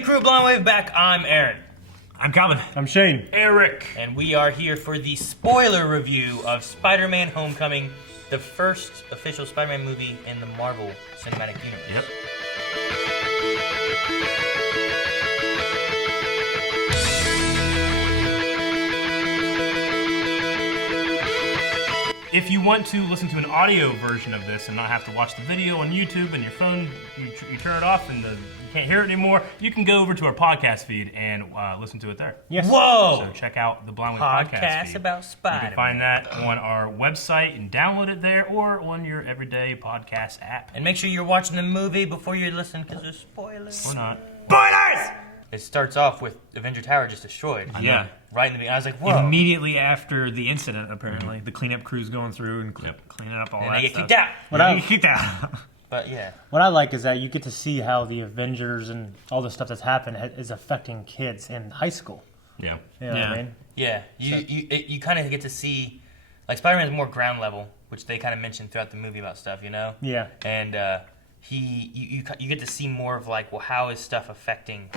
Movie Crew, Blind Wave back. I'm Aaron. I'm Calvin. I'm Shane. Eric. And we are here for the spoiler review of Spider-Man Homecoming, the first official Spider-Man movie in the Marvel Cinematic Universe. Yep. If you want to listen to an audio version of this and not have to watch the video on YouTube and your phone, you turn it off and you can't hear it anymore, you can go over to our podcast feed and listen to it there. Yes. Whoa! So check out the Blind Wave podcast Podcast feed. about You Spider-Man. can find that on our website and download it there or on your everyday podcast app. And make sure you're watching the movie before you listen, because there's spoilers. Or not. Spoilers! It starts off with Avenger Tower just destroyed. Yeah. Right in the beginning. I was like, whoa. Immediately after the incident, apparently, the cleanup crew's going through and cleaning up all And that they get stuff. kicked out. They get kicked out. But yeah. What I like is that you get to see how the Avengers and all the stuff that's happened is affecting kids in high school. Yeah. You know what I mean? Yeah. You kind of get to see, like, Spider-Man's more ground level, which they kind of mentioned throughout the movie about stuff, you know? Yeah. And you get to see more of, like, well, how is stuff affecting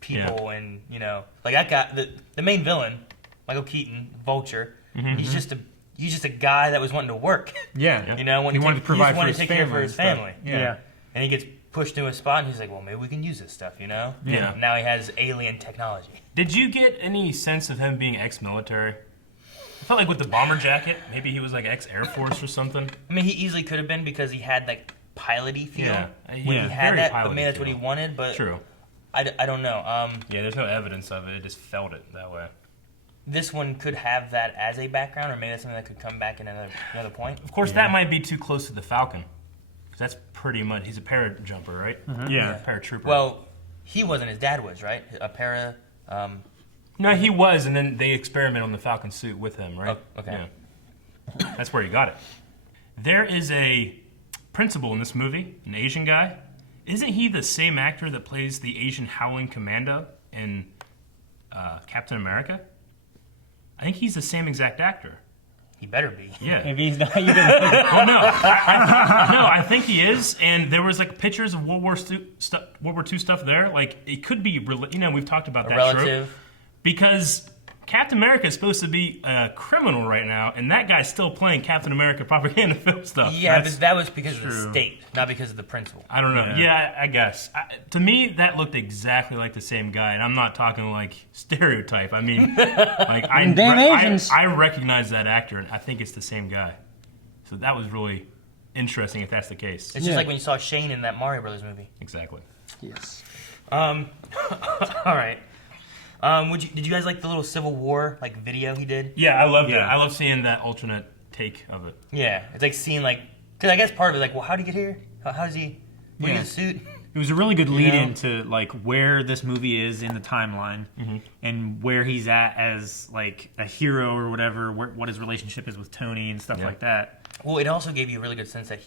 people? And, you know, like, that guy, the main villain, Michael Keaton, Vulture, he's just a guy that was wanting to work. Yeah. You know, He wanted to provide for his take care family of his and stuff. family. Yeah. And he gets pushed into a spot, and he's like, well, maybe we can use this stuff, you know? Yeah. Now he has alien technology. Did you get any sense of him being ex-military? I felt like with the bomber jacket, maybe he was like ex-Air Force or something. I mean, he easily could have been because he had, like, piloty feel. Yeah. When Yeah, he had very that, but piloty maybe that's what he feel. wanted, but True. I don't know. Yeah, there's no evidence of it. It just felt it that way. This one could have that as a background, or maybe that's something that could come back in another point. Of course, that might be too close to the Falcon. 'Cause that's pretty much, he's a parajumper, right? Yeah. Paratrooper. Well, he wasn't. His dad was, right? A para... no, he was, and then they experimented on the Falcon suit with him, right? Oh, okay. Yeah. That's where he got it. There is a principal in this movie, an Asian guy. Isn't he the same actor that plays the Asian Howling Commando in Captain America? I think he's the same exact actor. He better be. Yeah. If he's not, you can, Oh no, I think he is. And there was like pictures of World War II stuff there. Like it could be, we've talked about A that relative. trope because Captain America is supposed to be a criminal right now, and that guy's still playing Captain America propaganda film stuff. Yeah, but that was because of the true. state, not because of the principal. I don't know. Yeah. Yeah, I guess. To me, that looked exactly like the same guy, and I'm not talking like stereotype. I mean, like Damn Asians. I recognize that actor, and I think it's the same guy. So that was really interesting if that's the case. It's just like when you saw Shane in that Mario Brothers movie. Exactly. yes. All right. Did you guys like the little Civil War like video he did? Yeah, I loved it. Yeah. I love seeing that alternate take of it. Yeah, it's like seeing like, because I guess part of it like, well, how did he get here? How does he? Where Yeah. get a suit? It was a really good lead know? into like where this movie is in the timeline and where he's at as like a hero or whatever, what his relationship is with Tony and stuff Yeah. like that. Well, it also gave you a really good sense that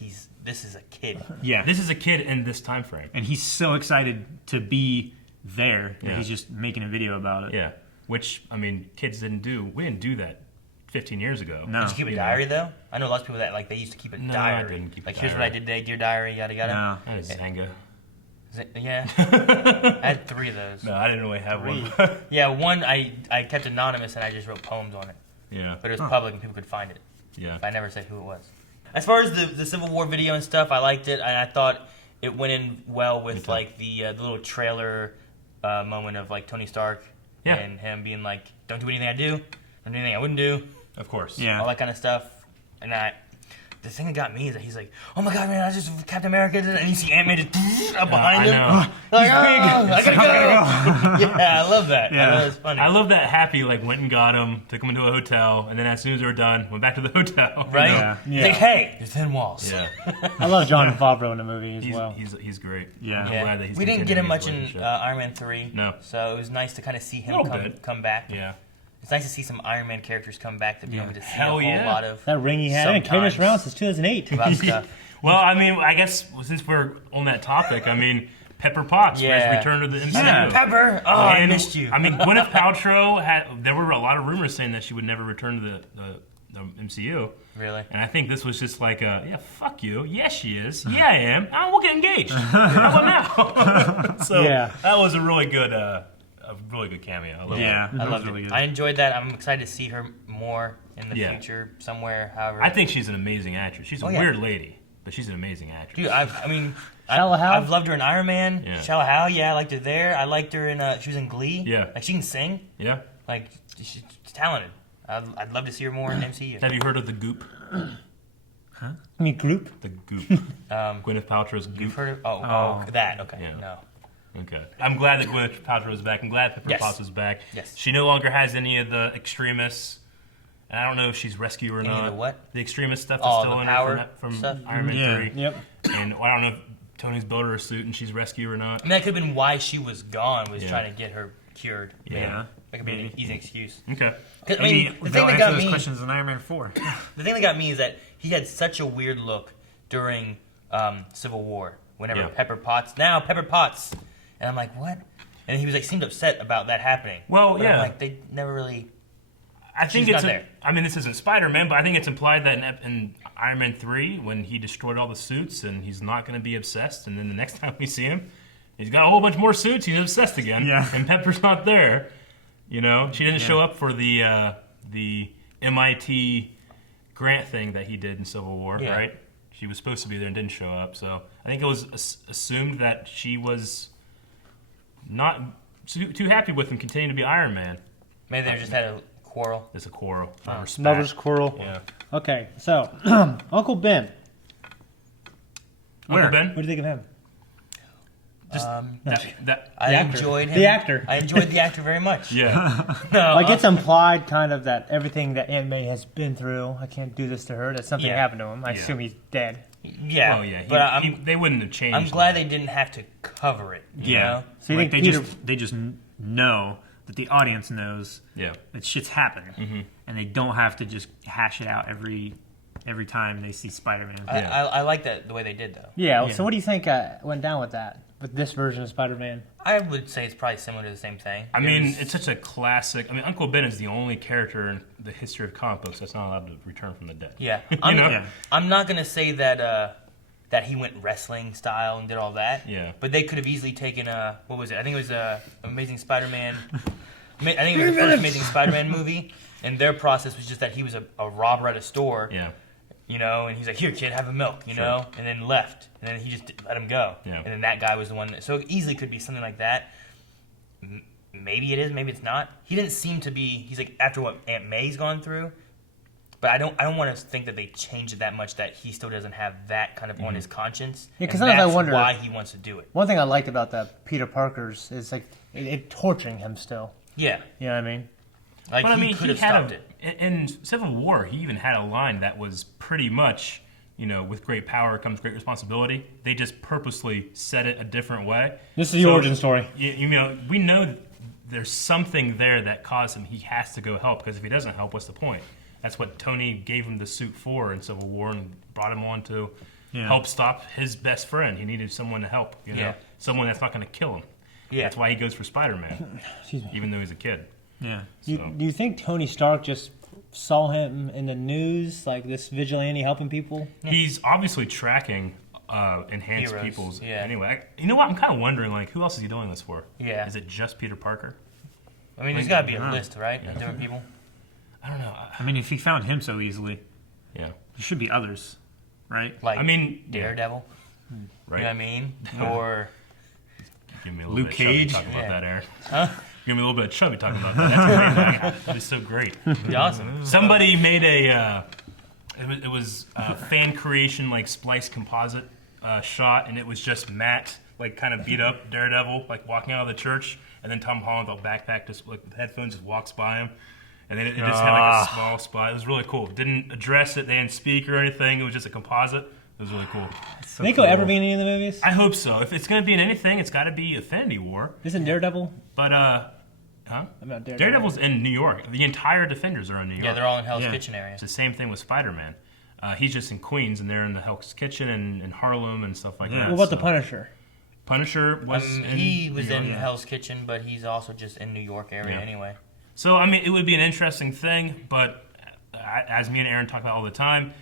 this is a kid. Yeah. This is a kid in this time frame. And he's so excited to be there that Yeah. he's just making a video about it. Yeah, which I mean, kids didn't do. We didn't do that 15 years ago. No. Did you keep a diary though? I know lots of people that like they used to keep a No, I diary. didn't keep a like here's what diary. I did today, dear diary, yada yada. No. That is Zanga. Yeah, I had 3 of those. No, I didn't really have one. Yeah, one I kept anonymous and I just wrote poems on it, Yeah, but it was public and people could find it. yeah. I never said who it was. As far as the Civil War video and stuff, I liked it, and I thought it went in well with like the little trailer moment of like Tony Stark Yeah. and him being like, "Don't do anything I do, don't do anything I wouldn't do," Of course. Yeah. all that kind of stuff. And the thing that got me is that he's like, "Oh my god, man, I just Captain America," and you see Ant-Man just up behind I him. know. Like, I gotta go. Yeah, I love that. Yeah. That was funny. I love that Happy like went and got him, took him into a hotel, and then as soon as they were done, went back to the hotel. right? Yeah. He's like, "Hey, there's thin walls." Yeah. I love John Favreau in the movie as He's, well. he's great. Yeah. I'm Yeah. glad that he's We didn't get him much continuing in his relationship. Iron Man 3. No. So it was nice to kind of see him Little bit. come back. Yeah. It's nice to see some Iron Man characters come back that we don't get to see Hell a whole yeah. lot of That ring he had, and carried us sometimes. around since 2008. about stuff. Well, I mean, I guess since we're on that topic, I mean, Pepper Potts for Yeah. his return to the MCU. Yeah. Pepper! Oh, I And, missed you. I mean, Gwyneth Paltrow there were a lot of rumors saying that she would never return to the MCU. Really? And I think this was just like, yeah, fuck you. Yeah, she is. Yeah, I am. Oh, we'll get engaged. How about now? So Yeah. that was a really good cameo. I love Yeah, it. I that was loved really it. good. I enjoyed that. I'm excited to see her more in the Yeah. future somewhere. However, I think she's an amazing actress. She's a yeah. weird lady, but she's an amazing actress. dude, I mean, Shallow Hal? I've loved her in Iron Man. Yeah. Shallow Hal, yeah, I liked her there. I liked her in. She was in Glee. Yeah. Like she can sing. Yeah. Like she's talented. I'd love to see her more in MCU. Have you heard of The Goop? I mean, group. The Goop. Um, Gwyneth Paltrow's Goop. you've heard of? Oh, Oh. that. Okay, Yeah. no. Okay. I'm glad that Gwyneth Paltrow is back. I'm glad Pepper Yes. Potts is back. Yes. She no longer has any of the extremists. And I don't know if she's rescue or Any of not. the what? The extremist stuff that's Oh, still the in power her from stuff? Iron Man Yeah. 3. Yep. And I don't know if Tony's built her a suit and she's rescue or not. I mean, that could have been why she was gone. Was Yeah. trying to get her cured. Yeah. That could be an easy excuse. Okay. 'Cause, I Maybe mean, the they'll thing that answer got those me. questions in Iron Man 4. The thing that got me is that he had such a weird look during Civil War. Whenever Yeah. Pepper Potts, and I'm like, what? And he was like, seemed upset about that happening. Well, But yeah. I'm like, they never really. I think She's it's. not there. I mean, this isn't Spider-Man, but I think it's implied that in Iron Man 3, when he destroyed all the suits, and he's not going to be obsessed, and then the next time we see him, he's got a whole bunch more suits. He's obsessed again. Yeah. And Pepper's not there. You know, she didn't show up for the MIT grant thing that he did in Civil War, Yeah. right? She was supposed to be there and didn't show up. So I think it was assumed that she was not too happy with him continuing to be Iron Man. Maybe they just had a quarrel. There's a quarrel. Not respect. Lover's quarrel. Yeah. Okay, so Uncle Ben. Uncle Where? Ben? What do you think of him? That, I The actor. enjoyed him. The actor. I enjoyed the actor very much. yeah. No, Like it's implied, kind of, that everything that Aunt May has been through, I can't do this to her. That something Yeah. happened to him. I Yeah. assume he's dead. yeah. Oh yeah. but They wouldn't have changed. I'm glad that. they didn't have to cover it. You Yeah. know? So you Like think they Peter? they just know that the audience knows Yeah. that shit's happened, and they don't have to just hash it out every time they see Spider-Man. Yeah. I like that the way they did though. Yeah. Yeah. So what do you think went down with that? With this version of Spider-Man? I would say it's probably similar to the same thing. I It mean, was- it's such a classic. I mean, Uncle Ben is the only character in the history of comic books that's not allowed to return from the dead. yeah. You I'm, know? Yeah. I'm not gonna say that that he went wrestling style and did all that. Yeah. But they could have easily taken what was it? I think it was Amazing Spider-Man. I think it was the first Amazing Spider-Man movie, and their process was just that he was a robber at a store. Yeah. You know, and he's like, "Here, kid, have a milk," you know, and then left, and then he just let him go. Yeah. And then that guy was the one. So it easily could be something like that. Maybe it is, maybe it's not. He didn't seem to be. He's like after what Aunt May's gone through, but I don't want to think that they changed it that much that he still doesn't have that kind of on his conscience. Yeah, 'cause and sometimes I that's wonder- why he wants to do it. One thing I liked about the Peter Parker's is like it torturing him still. Yeah, You know what I mean? like But I he mean, could he have had stopped it. in Civil War. He even had a line that was pretty much, you know, with great power comes great responsibility. They just purposely said it a different way. This is the So, origin story. You know, we know there's something there that caused him. He has to go help because if he doesn't help, what's the point? That's what Tony gave him the suit for in Civil War and brought him on to Yeah. help stop his best friend. He needed someone to help. You know, Yeah. someone that's not going to kill him. Yeah. That's why he goes for Spider-Man, Excuse me. even though he's a kid. Yeah. Do So. you think Tony Stark just saw him in the news, like this vigilante helping people? He's obviously tracking enhanced Heroes, people's. yeah. Anyway, you know what? I'm kind of wondering, like, who else is he doing this for? Yeah. Is it just Peter Parker? I mean, there's got to be a Yeah. list, right, of different people. I don't know. I mean, if he found him so easily, Yeah. there should be others, right? Like I mean, yeah, Daredevil. right? You know what I mean? Or Give me a little Luke bit of chubby Cage? talking about Yeah. that, Aaron. Give me a little bit of chubby talking about that. That's great. That is so great. it'd be awesome. Somebody made a. It was a fan creation like splice composite shot, and it was just Matt like kind of beat up Daredevil like walking out of the church, and then Tom Holland with a backpack just like with headphones just walks by him, and then it just had like a small spot. It was really cool. Didn't address it. They didn't speak or anything. It was just a composite. It was really cool. Think he'll ever be in any of the movies? I hope so. If it's gonna be in anything, it's got to be Affinity War. Isn't Daredevil? But huh? I'm not Daredevil. Daredevil's in New York. The entire Defenders are in New York. Yeah, they're all in Hell's Yeah. Kitchen area. It's the same thing with Spider-Man. He's just in Queens, and they're in the Hell's Kitchen and in Harlem and stuff like Yeah. that. What about so. the Punisher? Punisher was He in was New York. in yeah. Hell's Kitchen, but he's also just in New York area Yeah. anyway. So I mean, it would be an interesting thing, but as me and Aaron talk about all the time,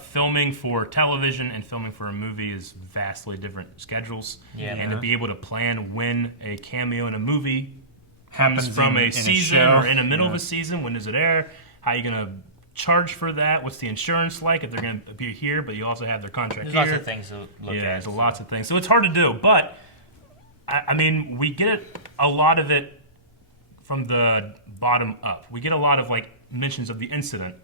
filming for television and filming for a movie is vastly different schedules. Yeah. And to be able to plan when a cameo in a movie comes Happens from in a a season show. or in the middle of Yeah. a season, when does it air? How are you going to charge for that? What's the insurance like if they're going to be here, but you also have their contract There's here? lots of things to look Yeah, at. there's lots of things. So it's hard to do, but I mean, we get a lot of it from the bottom up. We get a lot of like mentions of the incident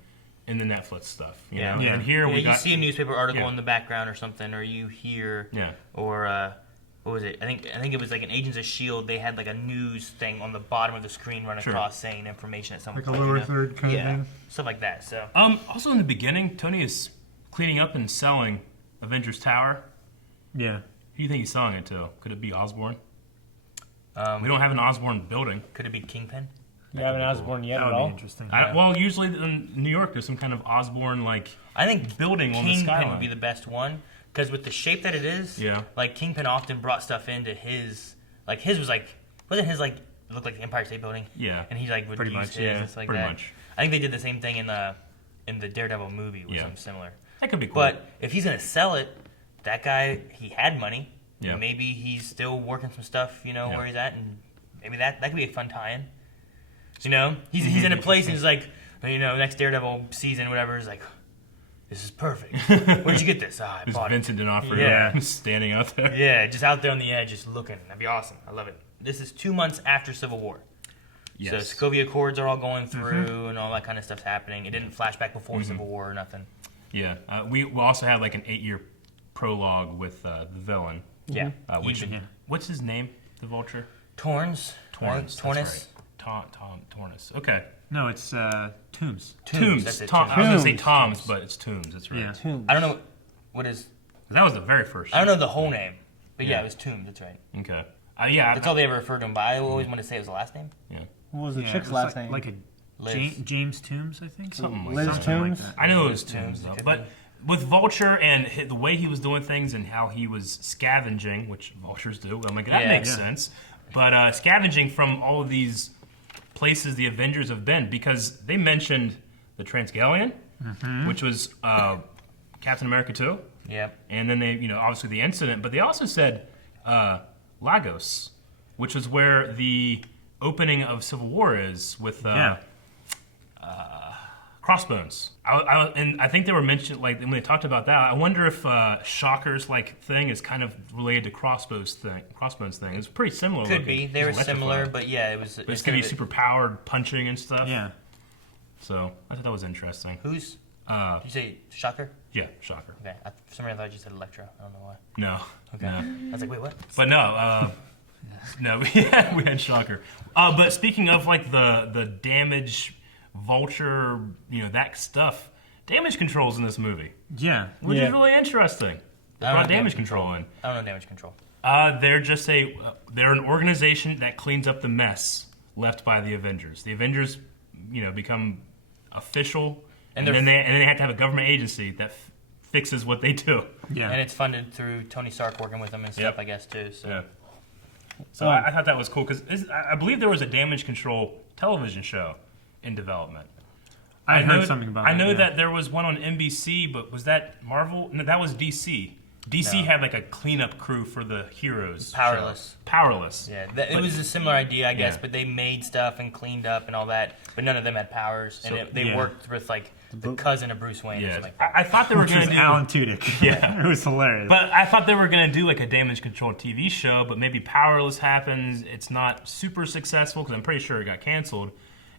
in the Netflix stuff. You know? Yeah. And here Yeah, we you got see a newspaper article yeah. in the background or something, or you hear, Yeah. or what was it? I think it was like an Agents of Shield. They had like a news thing on the bottom of the screen run Sure. across saying information at some Like a point. lower third kind of yeah, thing? stuff like that. So Also in the beginning, Tony is cleaning up and selling Avengers Tower. Yeah. Who do you think he's selling it to? Could it be Osborn? um, We don't have an Osborn building. could it be Kingpin? You haven't Osborn yet That at would be all? interesting. Well, usually in New York, there's some kind of Osborn like. I think Building on the Kingpin skyline. would be the best one because with the shape that it is, Yeah. like Kingpin often brought stuff into his. Like his was like wasn't his like it looked like the Empire State Building. Yeah. And he like would Pretty use much, his yeah, and stuff like pretty that. much. I think they did the same thing in the Daredevil movie with Yeah. something similar. That could be cool. But if he's gonna sell it, that guy he had money. Yeah. Maybe he's still working some stuff, Yeah. where he's at, and maybe that could be a fun tie-in. He's in a place and he's like, next Daredevil season, whatever, is like, this is perfect. Where'd you get this? I There's bought it. Vincent D'Onofrio Yeah. standing out there. Yeah, just out there on the edge, just looking. That'd be awesome. I love it. This is 2 months after Civil War. Yes. So Sokovia Accords are all going through, and all that kind of stuff's happening. It didn't flash back before Civil War or nothing. Yeah. We also have like an 8-year prologue with the villain. Yeah. Which Even. what's his name? The Vulture. Torns. Right? Torrance. Tornus. That's right. Tom Tornus. Okay. No, it's Tombs. Tombs. That's it, Tom, Tombs. I was gonna say Tombs. Tom's, but it's Tombs. That's right. Yeah. I don't know what is. That was the very first. I don't know the whole name, but yeah, Yeah. it was Tombs. That's right. Okay. Yeah. That's all they ever referred to him by. I always want to say it was the last name. What was the Yeah, chick's it was last name? Like a Liz. James Tombs, I think. Something like Liz that. Something Tombs? like that. I know it Liz was Tombs, Tombs, though. it could But with Vulture and the way he was doing things and how he was scavenging, which vultures do, I'm like, that Yeah. makes Yeah. sense. But scavenging from all of these places the Avengers have been, because they mentioned the Transgallian, which was Captain America 2, Yep. and then they, obviously the incident, but they also said Lagos, which was where the opening of Civil War is with Yeah. Crossbones. And I think they were mentioned, like, when they talked about that, I wonder if Shocker's, thing is kind of related to Crossbones thing. It's pretty similar. Could looking. be. They He's were similar, electrified. but yeah, it was. But it's going to be super powered punching and stuff. Yeah. So I thought that was interesting. Who's? Uh, Did you say Shocker? yeah, Shocker. Okay. For some reason I thought you said Electro. I don't know why. No. Okay. No. I was like, wait, what? But no, no, we had Shocker. But speaking of the damage, Vulture, that stuff, damage controls in this movie, Yeah. which Yeah. is really interesting. They I don't brought know damage control in. I don't know damage control. They're just they're an organization that cleans up the mess left by the Avengers. The Avengers, become official, and And then they have to have a government agency that fixes what they do. Yeah. And it's funded through Tony Stark working with them and stuff, Yep. I guess, too. So. Yeah. So I thought that was cool because I believe there was a damage control television show in development. I know- heard something about I know yeah. that there was one on NBC, but was that Marvel? No, that was DC. DC No. had a cleanup crew for the heroes. Powerless. show. Powerless. Yeah, it But- was a similar idea, I guess, Yeah. but they made stuff and cleaned up and all that, but none of them had powers, and So- they yeah. worked with the cousin of Bruce Wayne or Yeah. something like that. I thought they were Which going was to do. Alan Tudyk. Yeah. It was hilarious. But I thought they were going to do a damage control TV show, but maybe Powerless happens. It's not super successful because I'm pretty sure it got canceled.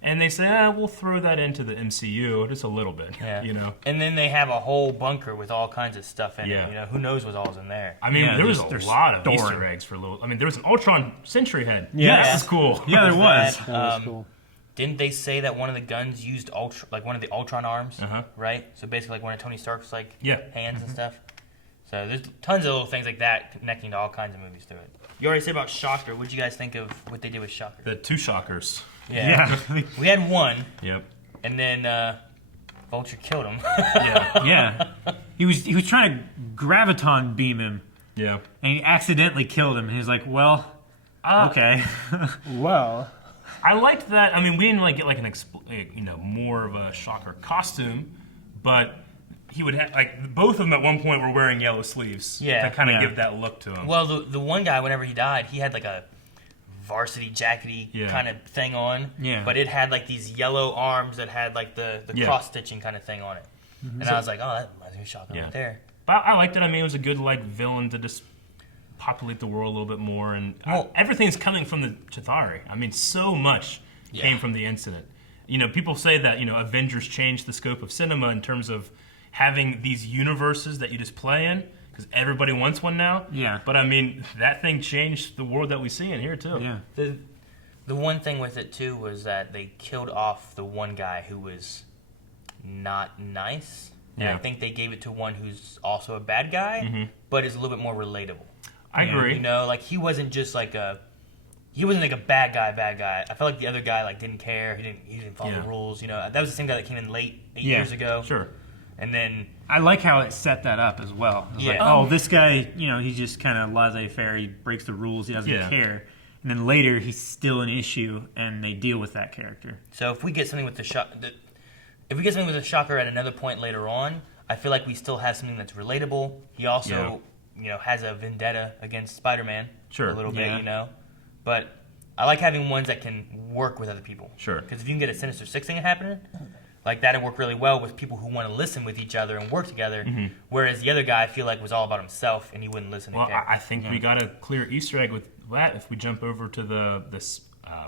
And they say, we'll throw that into the MCU just a little bit, Yeah. And then they have a whole bunker with all kinds of stuff in Yeah. it. Who knows what all's in there? I mean, Yeah, there was there's a lot of Thor. Easter eggs for little. I mean, there was an Ultron Sentry head. Yeah. This is cool. yeah, there was. That, That was cool. Didn't they say that one of the guns used one of the Ultron arms, Uh-huh. right? So basically, one of Tony Stark's Yeah. hands and stuff. So there's tons of little things like that connecting to all kinds of movies through it. You already said about Shocker. What did you guys think of what they did with Shocker? The two Shockers. Yeah. We had one, Yep. and then Vulture killed him. Yeah. yeah. He was trying to graviton beam him, Yeah. and he accidentally killed him. And he was like, "Well, okay." Well, I liked that. I mean, we didn't like get like more of a shocker costume, but he would have like both of them at one point were wearing yellow sleeves. Yeah. To kind of Yeah. give that look to him. Well, the one guy, whenever he died, he had like a varsity jackety Yeah. kind of thing on. Yeah. But it had like these yellow arms that had like the Yeah. cross stitching kind of thing on it. And I was like, oh, that reminds me of Shotgun Yeah. right there. But I liked it. I mean, it was a good like villain to just populate the world a little bit more, and Well- everything's coming from the Chitauri. I mean, so much came from the incident. You know, people say that Avengers changed the scope of cinema in terms of having these universes that you just play in, because everybody wants one now. Yeah. But I mean, that thing changed the world that we see in here too. Yeah. The one thing with it too was that they killed off the one guy who was not nice. And I Yeah. think they gave it to one who's also a bad guy, but is a little bit more relatable. I agree. You know, like he wasn't just like he wasn't like a bad guy. I felt like the other guy like didn't care. He didn't follow Yeah. the rules. You know, that was the same guy that came in late 8 Yeah. years ago. Sure. And then I like how it set that up as well. It's like, Yeah. oh, this guy, he's just kind of laissez-faire. He breaks the rules. He doesn't Yeah. care. And then later, he's still an issue, and they deal with that character. so if we get something with if we get something with the Shocker at another point later on, I feel like we still have something that's relatable. He also has a vendetta against Spider-Man. Sure. A little Yeah. bit, But I like having ones that can work with other people. Sure. Because if you can get a Sinister Six thing happening, like that'd work really well with people who want to listen with each other and work together. Whereas the other guy, I feel like, was all about himself and he wouldn't listen. Well, and care. I think we got a clear Easter egg with that if we jump over to this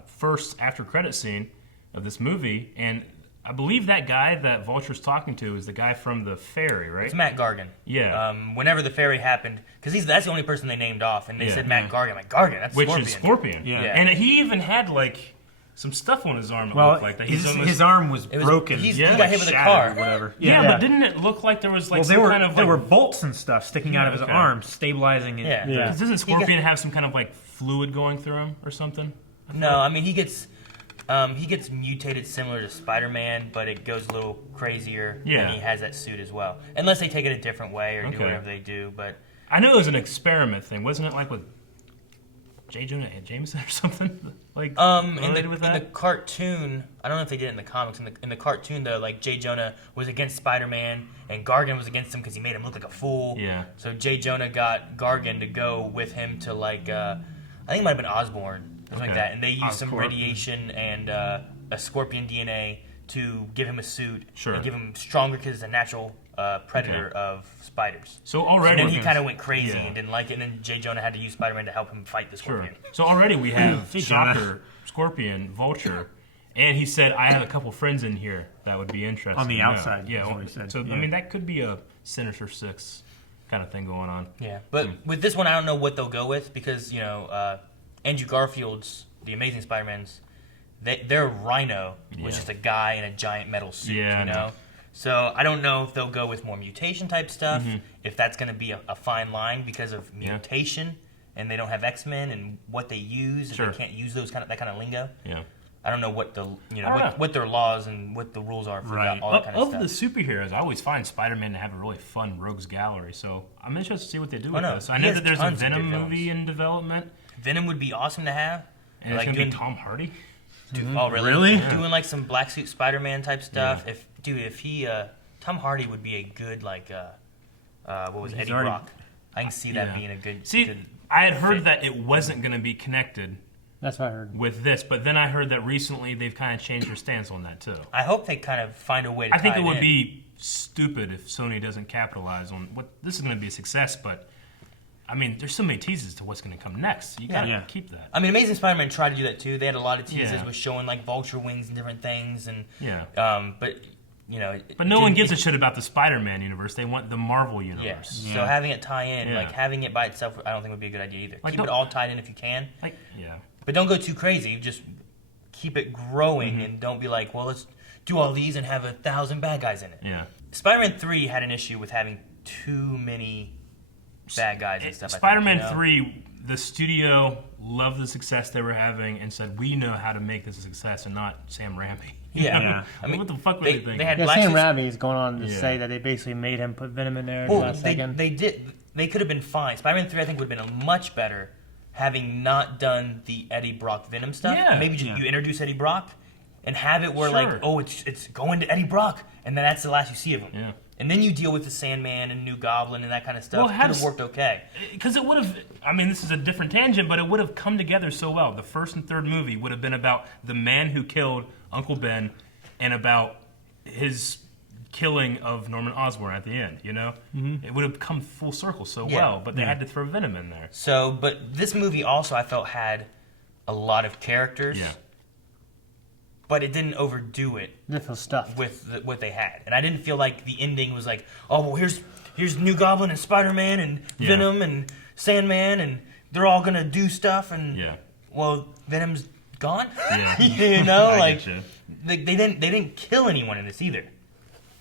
first after credit scene of this movie, and I believe that guy that Vulture's talking to is the guy from the ferry, right? It's Matt Gargan. Yeah. Whenever the ferry happened, because that's the only person they named off, and they Yeah. said Matt Gargan. I'm like, Gargan, that's Which Scorpion. is Scorpion. Yeah. Yeah. And he even had like some stuff on his arm. It Well, looked like that. his arm was It was- broken. he Yeah. got hit with a shattered car. or whatever. Yeah, Yeah. but didn't it look like there was like Well, some kind of there like, were bolts and stuff sticking out of his Okay. arm, stabilizing it. Yeah. Yeah. Doesn't Scorpion have some kind of like fluid going through him or something? No, I mean he gets mutated similar to Spider-Man, but it goes a little crazier. Yeah. And he has that suit as well, unless they take it a different way or do Okay. whatever they do. But I know it was an experiment thing, wasn't it? Like with J. Jonah Jameson or something, like in related with the that. cartoon, I don't know if they did it in the comics. In the cartoon, though, like Jay Jonah was against Spider-Man, and Gargan was against him because he made him look like a fool. Yeah. So Jay Jonah got Gargan to go with him to like I think it might have been Osborn, something like Okay. that, and they used some Oscorp. radiation and a Scorpion DNA to give him a suit Sure. and give him stronger because it's a natural predator Okay. of spiders. So And already, then he kind of went crazy Yeah. and didn't like it, and then Jay Jonah had to use Spider-Man to help him fight the sure. Scorpion. So already we have Hey, Jonah. Shocker, Scorpion, Vulture, and he said, "I have a couple friends in here that would be interested." On the to know." outside, yeah. is what he said. So Yeah. I mean, that could be a Sinister Six kind of thing going on. Yeah, but with this one, I don't know what they'll go with because Andrew Garfield's The Amazing Spider-Man's their Rhino was Yeah. just a guy in a giant metal suit, Yeah, I you know. know. So I don't know if they'll go with more mutation type stuff. If that's going to be a fine line because of Mm-hmm. Yeah. mutation, and they don't have X-Men and what they use, and Sure. they can't use that kind of lingo. Yeah. I don't know what the I don't know. what their laws and what the rules are for Right. all that kind of Of stuff. the superheroes, I always find Spider-Man to have a really fun rogues gallery. So I'm interested to see what they do with no, this. I he know has that there's a tons of Venom good movie in development, Venom would be awesome to have. and Like it's gonna be doing- Tom Hardy. Oh, really? Really? Doing like some black suit Spider-Man type stuff. If he Tom Hardy would be a good like what was it, He's Eddie already- Brock. I can see that Yeah. being a good. See, good, I had heard fit. that it wasn't going to be connected That's what I heard. with this, but then I heard that recently they've kind of changed their stance on that too. I hope they kind of find a way to. I think tie it would in. be stupid if Sony doesn't capitalize on what this is going to be a success, but I mean, there's so many teases to what's going to come next. You got to Yeah. keep that. I mean, Amazing Spider-Man tried to do that too. They had a lot of teases Yeah. with showing like vulture wings and different things, and Yeah. but you know. But no one gives a shit about the Spider-Man universe. They want the Marvel Yeah. universe. So having it tie in, Yeah. like having it by itself, I don't think would be a good idea either. Like, Keep it don't- all tied in if you can, Like, yeah. but don't go too crazy. Just keep it growing, Mm-hmm. and don't be like, well, let's do all these and have 1,000 bad guys in it. Yeah. Spider-Man 3 had an issue with having too many bad guys and stuff. Spider-Man I think, 3, the studio loved the success they were having and said, we know how to make this a success and not Sam Raimi. You Yeah. know? Yeah. I mean, what the fuck were they they thinking? had Yeah, Black Sam Suits- Raimi is going on to Yeah. say that they basically made him put Venom in there at the Well, last they second. did. They could have been fine. Spider-Man 3, I think, would have been a much better having not done the Eddie Brock Venom stuff. Yeah. And maybe Yeah. you introduce Eddie Brock and have it where Sure. like, oh, it's going to Eddie Brock, and then that's the last you see of him. Yeah. And then you deal with the Sandman and New Goblin and that kind of stuff. Well, It have could have worked okay. Because it would have, I mean, this is a different tangent, but it would have come together so well. The first and third movie would have been about the man who killed Uncle Ben and about his killing of Norman Osborn at the end, you know? Mm-hmm. It would have come full circle so Yeah. well, but they had to throw Venom in there. So, but this movie also I felt had a lot of characters. Yeah. But it didn't overdo it It feels stuffed. with what they had, and I didn't feel like the ending was like, oh, well, here's New Goblin and Spider-Man and Yeah. Venom and Sandman, and they're all gonna do stuff, and Yeah. well, Venom's gone. Yeah. You know, I like getcha. they didn't kill anyone in this either,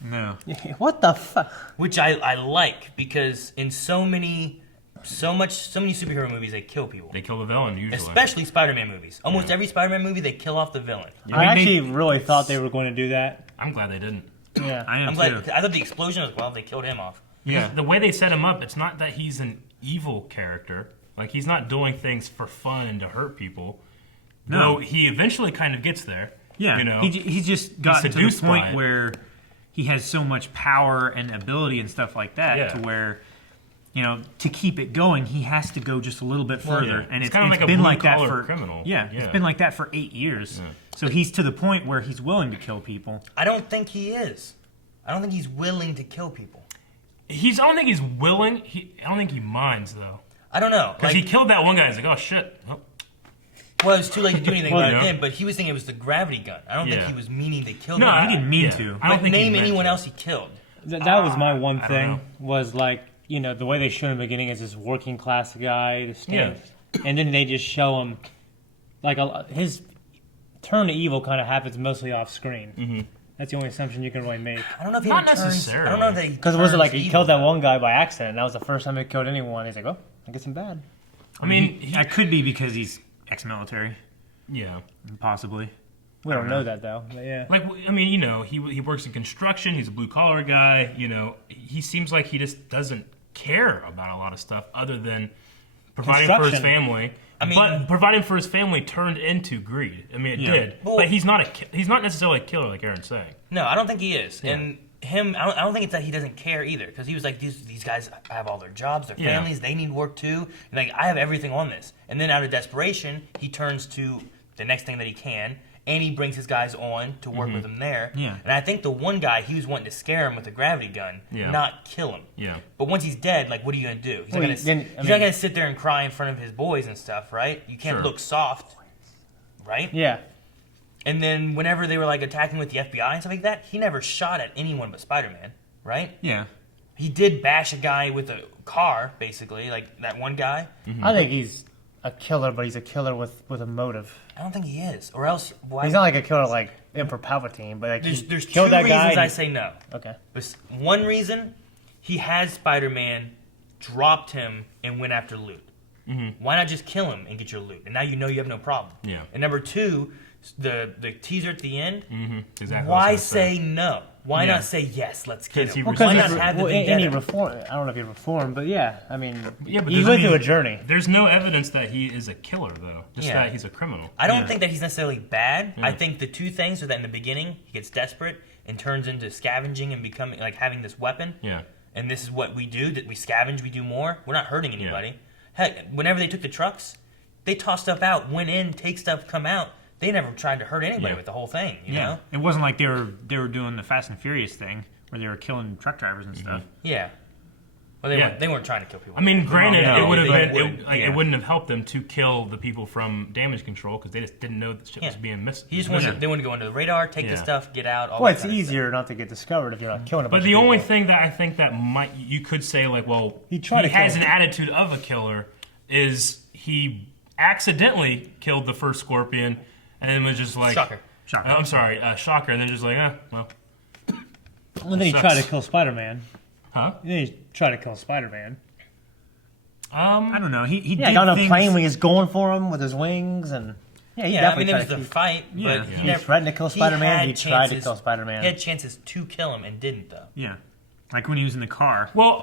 No. What the fuck? which I like because in so many superhero movies they kill people, They kill the villain usually. especially Spider-Man movies. Almost every Spider-Man movie they kill off the villain. Yeah, I we actually made- really thought they were going to do that. I'm glad they didn't. Yeah. I am I'm too. glad. I thought the explosion was well. They killed him off. Yeah. The way they set him up, it's not that he's an evil character. Like, he's not doing things for fun and to hurt people. No. Though he eventually kind of gets there. Yeah, You know? he's just gotten to the seduced by point it. where he has so much power and ability and stuff like that Yeah. to where, you know, to keep it going, he has to go just a little bit Well, further. yeah. And It's it's kinda like a been like that blue-collar for criminal. Yeah, Yeah. it's been like that for 8 years. Yeah. So he's to the point where he's willing to kill people. I don't think he is. I don't think he's willing to kill people. I don't think he's willing. I don't think he minds, though. I don't know. Because Like, he killed that one guy. He's like, oh, shit. Oh. well, it's too late to do anything Well, about it yeah. then, but he was thinking it was the gravity gun. I don't think Yeah. he was meaning to kill No, them. he didn't mean to. I don't think he Name meant anyone to. else he killed. That was my one I don't thing. know. Was like, you know, the way they show him in the beginning is this working class guy, this thing, and then they just show him like his turn to evil kind of happens mostly off screen. Mm-hmm. That's the only assumption you can really make. I don't know if he Not ever turns. necessarily. I don't know if they. Because was it like he turns killed evil, that one guy by accident? And that was the first time he killed anyone. He's like, oh, I guess I'm bad. I mean, That could be because he's ex-military, yeah. possibly. We don't know that though. But yeah. Like, I mean, you know, he works in construction. He's a blue-collar guy. You know, he seems like he just doesn't care about a lot of stuff other than providing for his Construction. family. I mean- but providing for his family turned into greed. I mean, it Yeah. did. Well- But he's not necessarily a killer like Aaron's saying. No, I don't think he is. And him, I don't think it's that he doesn't care either. Because he was like, these guys have all their jobs, their Yeah. families, they need work too. And like, I have everything on this. And then out of desperation, he turns to the next thing that he can, and he brings his guys on to work with him there. Yeah. And I think the one guy, he was wanting to scare him with a gravity gun, Yeah. not kill him. Yeah. But once he's dead, like, what are you gonna do? He's Well, not he gonna. didn't- He's I not mean- gonna sit there and cry in front of his boys and stuff, right? You can't Sure. look soft, right? Yeah. And then whenever they were like attacking with the FBI and stuff like that, he never shot at anyone but Spider-Man, right? Yeah. He did bash a guy with a car, basically, like that one guy. I think he's a killer, but he's a killer with a motive. I don't think he is, or else why? He's not like a killer like Emperor Palpatine, but like There's he two killed that reasons guy. I say no. Okay. But one reason, he had Spider-Man, dropped him, and went after loot. Why not just kill him and get your loot? And now you know you have no problem. Yeah. And number two, the teaser at the end. Exactly. Why what I was gonna say no? Why Yeah. not say yes? Let's kill 'Cause he him. was- Why Because not he's- have the and he vendetta? reformed. I don't know if he reformed, but yeah, I mean, Yeah, but he doesn't went through mean- a journey. There's no evidence that he is a killer, though. Just Yeah. that he's a criminal. I don't Yeah. think that he's necessarily bad. I think the two things are that in the beginning he gets desperate and turns into scavenging and becoming like having this weapon. Yeah. And this is what we do. That we scavenge, we do more. We're not hurting anybody. Heck, whenever they took the trucks, they tossed stuff out, went in, take stuff, come out. They never tried to hurt anybody Yeah. with the whole thing. You Yeah. know? It wasn't like they were doing the Fast and Furious thing where they were killing truck drivers and stuff. Yeah. Well, they, Yeah. weren't, they weren't trying to kill people. I mean, granted, no, it would have they been wouldn't. it wouldn't have helped them to kill the people from damage control because they just didn't know that shit was Yeah. being missed. He just wanted. They wanted to go under the radar, take the Yeah. stuff, get out. All Well, that it's kind of stuff. easier not to get discovered if you're not killing a bunch But the of only people. thing that I think that you could say like, well, He tried to kill has him. an attitude of a killer is he accidentally killed the first Scorpion and then was just like Shocker. Shocker. I'm sorry, Shocker, and then just like, well, Well, then he sucks. tried to kill Spider-Man. huh? Then he tried to kill Spider-Man. I don't know. He Yeah, did got on a things, plane when he's going for him with his wings, and yeah, he Yeah, I definitely mean, it was tried the to keep- fight, Yeah. but He he never threatened to kill Spider-Man, had he tried to chances- kill Spider-Man. He had chances to kill him and didn't, though. Yeah, like when he was in the car. Well,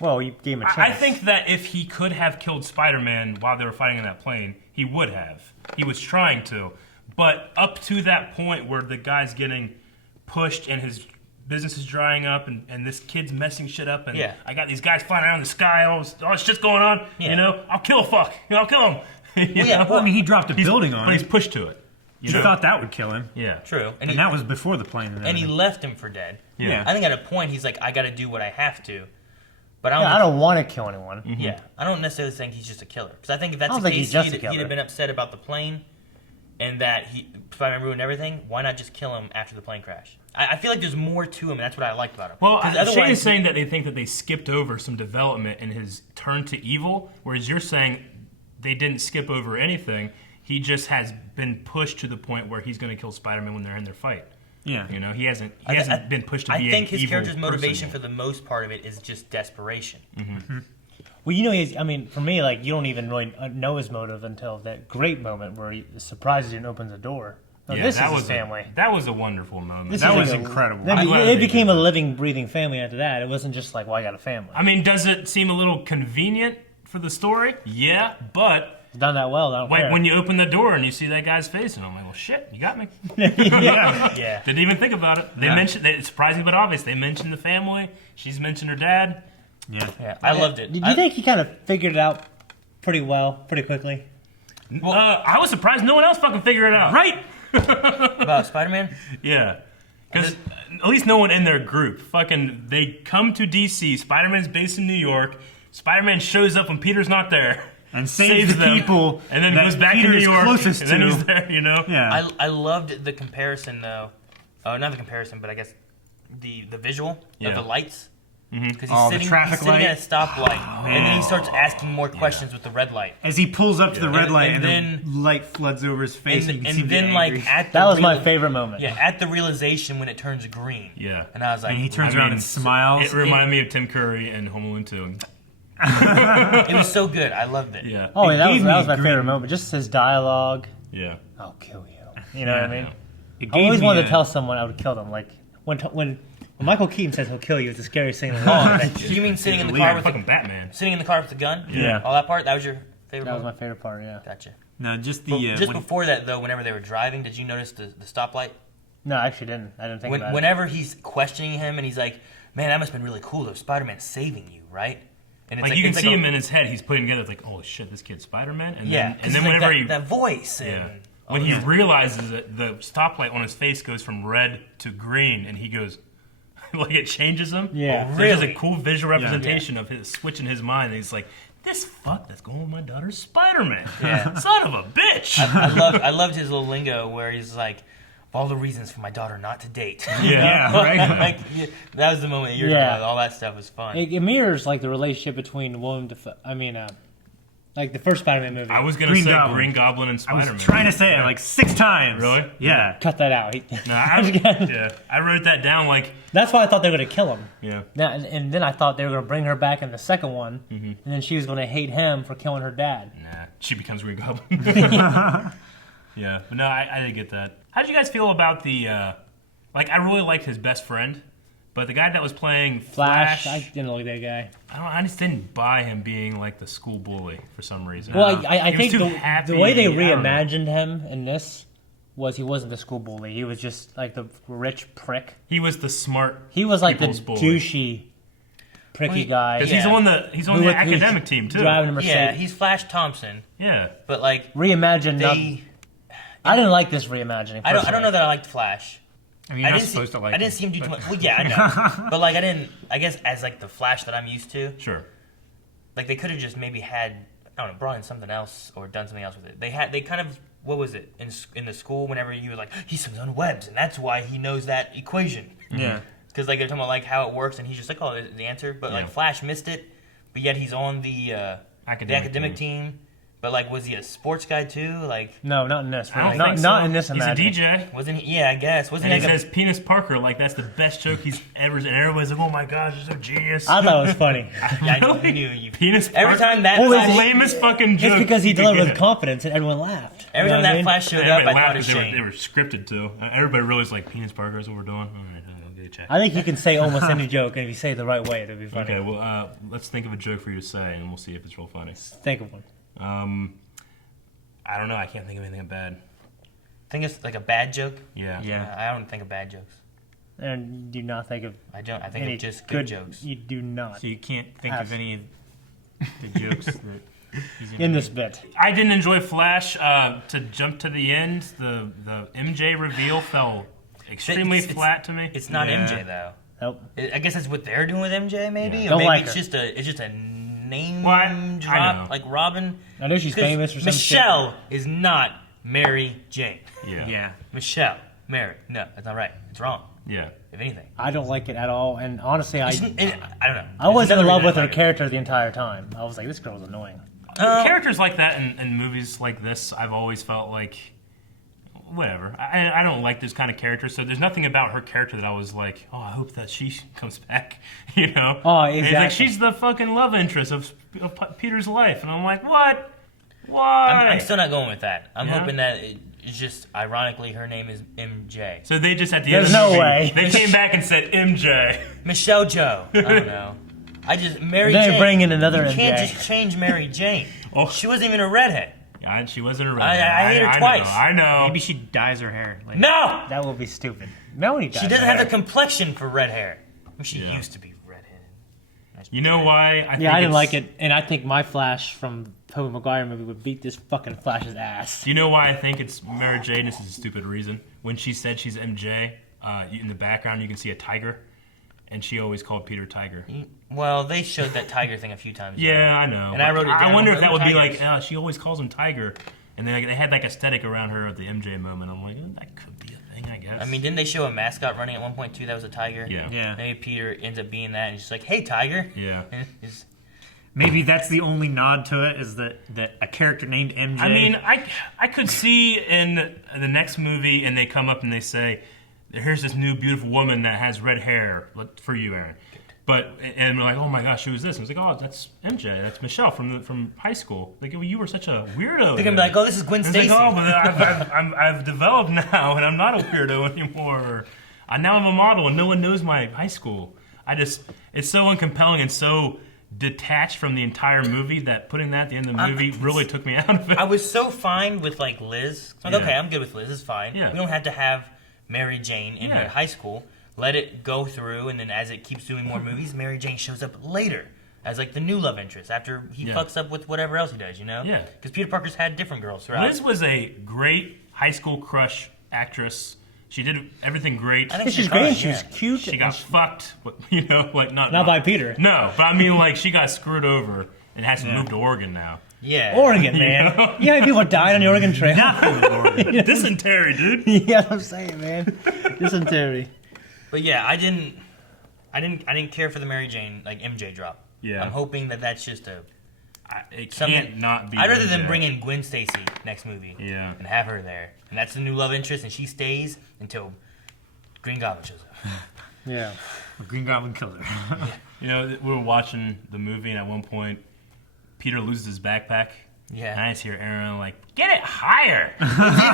Well, you gave him a chance. I think that if he could have killed Spider-Man while they were fighting in that plane, he would have. He was trying to. But up to that point where the guy's getting pushed and his business is drying up and this kid's messing shit up and Yeah. I got these guys flying around in the sky, all this shit's going on, Yeah. you know, I'll kill a fuck. I'll kill him. You yeah, know? Well, I mean, he dropped a building on But he's it. pushed to it. You You know? thought that would kill him. Yeah. True. And that was before the plane. and he left him for dead. Yeah. I think at a point he's like, I got to do what I have to. But I don't. Yeah, I think- don't want to kill anyone. Yeah, I don't necessarily think he's just a killer. Because I think if that's I don't the think case, he's just a he'd killer. have been upset about the plane, and that Spider-Man ruined everything. Why not just kill him after the plane crash? I feel like there's more to him, and that's what I liked about him. Well, 'Cause Shane otherwise- is saying that they think that they skipped over some development in his turn to evil, whereas you're saying they didn't skip over anything. He just has been pushed to the point where he's going to kill Spider-Man when they're in their fight. Yeah. You know, he hasn't I- been pushed to I be think an his evil character's person motivation yet. for the most part of it is just desperation. Well, I mean, for me, like, you don't even really know his motive until that great moment where he surprises you and opens the door. No, Yeah, this that is was his family. that was a wonderful moment. This That is was like incredible. Then I'm glad they it became did a that. living, breathing family after that. It wasn't just like, well, I got a family. I mean, does it seem a little convenient for the story? Yeah, but It's done that well. I don't care. when you open the door and you see that guy's face, and I'm like, well, shit, you got me. Yeah. Didn't even think about it. They Yeah. mentioned, it's surprising but obvious, they mentioned the family. She's mentioned her dad. Yeah. Yeah, I loved it. Did you think he kind of figured it out pretty well, pretty quickly? I was surprised no one else fucking figured it out. Right? about Spider-Man? Yeah. Because at least no one in their group. Fucking, they come to DC. Spider-Man's based in New York. Spider-Man shows up when Peter's not there. And saves the them, people and then that goes back Peter to New is York. closest and then to. he's there, you know? Yeah. I loved the comparison though. Not the comparison, but I guess the visual Yeah. of the lights. Because Oh, the traffic he's sitting light. at a stoplight, and then he starts asking more questions with the red light. As he pulls up to the red And- light and and the light floods over his face, And, and you can see and him then get like angry. at the That was my real- favorite moment. Yeah, at the realization when it turns green. Yeah. And I was like, And he turns I around mean, and smiles. It reminded me of Tim Curry and Home Alone 2. it was so good. I loved it. Yeah. Oh, yeah, that gave was me my green- favorite moment. Just his dialogue. Yeah. I'll kill you. You know what I mean? It I gave always me wanted a- to tell someone I would kill them. Like when Michael Keaton says he'll kill you, it's the scariest thing in the Oh, world. you mean sitting in the Weird. car with Fucking Batman. sitting in the car with the gun? Yeah. All that part. That was your favorite. That was my moment? favorite part. Yeah. Gotcha. No, just the But just when- before that, though, whenever they were driving, did you notice the stoplight? No, I actually didn't. I didn't think about it. Whenever he's questioning him and he's like, "Man, that must have been really cool though. Spider-Man saving you, right?" And Like, you can it's see a- him in his head. He's putting together, it's like, oh shit, this kid's Spider-Man. And Yeah, then, 'cause and then it's like whenever that, he that voice and Yeah. oh, When he yeah. realizes that the stoplight on his face goes from red to green, and he goes, like it changes him. Yeah. So it's just Really? a cool visual representation of his switch in his mind. And he's like, this fuck that's going with my daughter's Spider-Man. Yeah. Son of a bitch. I loved his little lingo where he's like, "Of all the reasons for my daughter not to date." Yeah, right. Like, yeah, that was the moment that you're Yeah. talking about. All that stuff was fun. It mirrors like the relationship between Willem Dafoe. Like the first Spider-Man movie. I was going to Green say Goblin. Green Goblin and I was Spider-Man. trying to say it like 6 times. Really? Yeah. Cut that out. No, I wrote that down like, That's why I thought they were going to kill him. yeah. Now, and then I thought they were going to bring her back in the second one, and then she was going to hate him for killing her dad. Nah, she becomes Green Goblin. Yeah, but no, I didn't get that. How did you guys feel about the, like, I really liked his best friend, but the guy that was playing Flash, Flash, I didn't like that guy. I just didn't buy him being, like, the school bully for some reason. Well, I He was think too the happy, way they I don't know. reimagined him in this was he wasn't the school bully. He was just like the rich prick. He was the smart He was like the people's bully. douchey, pricky guy. Because Yeah. he's on Who the was- who's academic team, too. Driving a Mercedes. yeah, he's Flash Thompson, Yeah. but like Reimagined. they, I didn't like this reimagining. I don't personally. know that I liked Flash. I mean, you're I not didn't supposed to like I didn't it, see him do too but- much. Well, yeah, I know, but like I didn't. I guess as like the Flash that I'm used to, Sure. like they could have just maybe had I don't know brought in something else or done something else with it. They kind of what was it in the school whenever he was like he swims on webs and that's why he knows that equation. Yeah. Because like they're talking about like how it works and he's just like oh the answer, but like Yeah. Flash missed it, but yet he's on the academic team. But like was he a sports guy too? Like No, not in this. I don't Not, think so. not in this He's a imagining. DJ. wasn't he? Yeah, I guess wasn't And he he like says Penis Parker, like that's the best joke he's ever. And everybody's like, "Oh my gosh, you're so genius." I thought it was funny. yeah, I knew you. Penis Every Parker? time that Well, That's it's the Flash, lamest fucking joke. It's because he you could delivered get. with confidence and everyone laughed. every You time know what I that mean? Flash showed up, Everybody I thought laughed of because Shane. they were scripted too. Everybody really was like, "Penis Parker is what we're doing." All right, okay. a check. I think you can say almost any joke, and if you say it the right way, it'll be funny. Okay, well, let's think of a joke for you to say, and we'll see if it's real funny. Think of one. I don't know. I can't think of anything bad. Think it's like a bad joke. Yeah. Yeah. I don't think of bad jokes. And do not think of I don't. I think any of just good jokes. You do not. So you can't think of any of the jokes that he's In this bit. I didn't enjoy Flash. To jump to the end, the MJ reveal fell extremely It's- flat to me. It's not Yeah. MJ though. Nope. I guess that's what they're doing with MJ, maybe. Yeah. Or Don't maybe like it's her. just a name Well, I know. drop, like Robin. I know she's 'Cause famous for some Michelle is not Mary Jane. Yeah. Michelle, Mary. No, that's not right. It's wrong. Yeah. If anything, I don't like it at all, and honestly, I I don't know. I wasn't in Another love reason with I her like it. character the entire time. I was like, this girl's annoying. Characters like that in movies like this, I've always felt like, whatever. I don't like those kind of characters, so there's nothing about her character that I was like, oh, I hope that she comes back, you know? Oh, And it's like, exactly. she's the fucking love interest of Peter's life, and I'm like, what? Why? I'm still not going with that. I'm Yeah? hoping that it's just ironically her name is MJ. So they just at the There's end of the no movie, way. they came back and said MJ. Michelle Joe. I don't know. Mary Then Jane. bring in another You can't MJ. just change Mary Jane. Oh. She wasn't even a redhead. Yeah, she wasn't a I hate her twice. I know. Maybe she dyes her hair. Like, No! That would be stupid. Melanie died. She doesn't have the complexion for red hair. I mean, she Yeah. used to be redheaded. You know why? I think Yeah, I didn't it's- like it, and I think my Flash from Tobey Maguire movie would beat this fucking Flash's ass. Do you know why I think it's Mary Jane? This is a stupid reason. When she said she's MJ, in the background you can see a tiger, and she always called Peter Tiger. Well, they showed that tiger thing a few times. Yeah, I know. And I wrote it down. I wonder if Who that would be tigers? like, she always calls him Tiger, and then they had like aesthetic around her at the MJ moment. I'm like, that could be a thing, I guess. I mean, didn't they show a mascot running at one point too that was a tiger? yeah, Yeah. Maybe Peter ends up being that, and she's like, "Hey, tiger." yeah. And it's- Maybe that's the only nod to it is that a character named MJ. I mean, I could see in the next movie, and they come up and they say, "Here's this new beautiful woman that has red hair for you, Aaron." And we're like, "Oh my gosh, who is this?" And it's like, "Oh, that's MJ. That's Michelle from high school." Like, well, you were such a weirdo. they're gonna be like, "Oh, this is Gwen And it's Stacy." like, "Oh, but I've developed now, and I'm not a weirdo anymore. Now I'm a model, and no one knows my high school." It's so uncompelling and so detached from the entire movie that putting that at the end of the movie really took me out of it. I was so fine with like Liz. Like, Yeah. okay, I'm good with Liz. It's fine. Yeah. We don't have to have Mary Jane in Yeah. her high school. Let it go through, and then as it keeps doing more movies, Mary Jane shows up later as like the new love interest after he Yeah. fucks up with whatever else he does. You know? Yeah. Because Peter Parker's had different girls throughout. Liz was a great high school crush actress. She did everything great. I think She's fine, great. She was yeah. cute. She got fucked, but, like not by Peter. No, but I mean, like she got screwed over and has to move to Oregon now. Yeah. Oregon, man. You know how many people died on the Oregon Trail? Dysentery, dude. Yeah, I'm saying, man. Dysentery. But yeah, I didn't care for the Mary Jane like MJ drop. Yeah. I'm hoping that that's just a. It Something- can't not be. I'd rather than MJ. bring in Gwen Stacy next movie. Yeah. And have her there, and that's the new love interest, and she stays until Green Goblin shows up. Yeah. Green Goblin killer. We were watching the movie, and at one point, Peter loses his backpack. Yeah. And I just hear Aaron like, "Get it higher."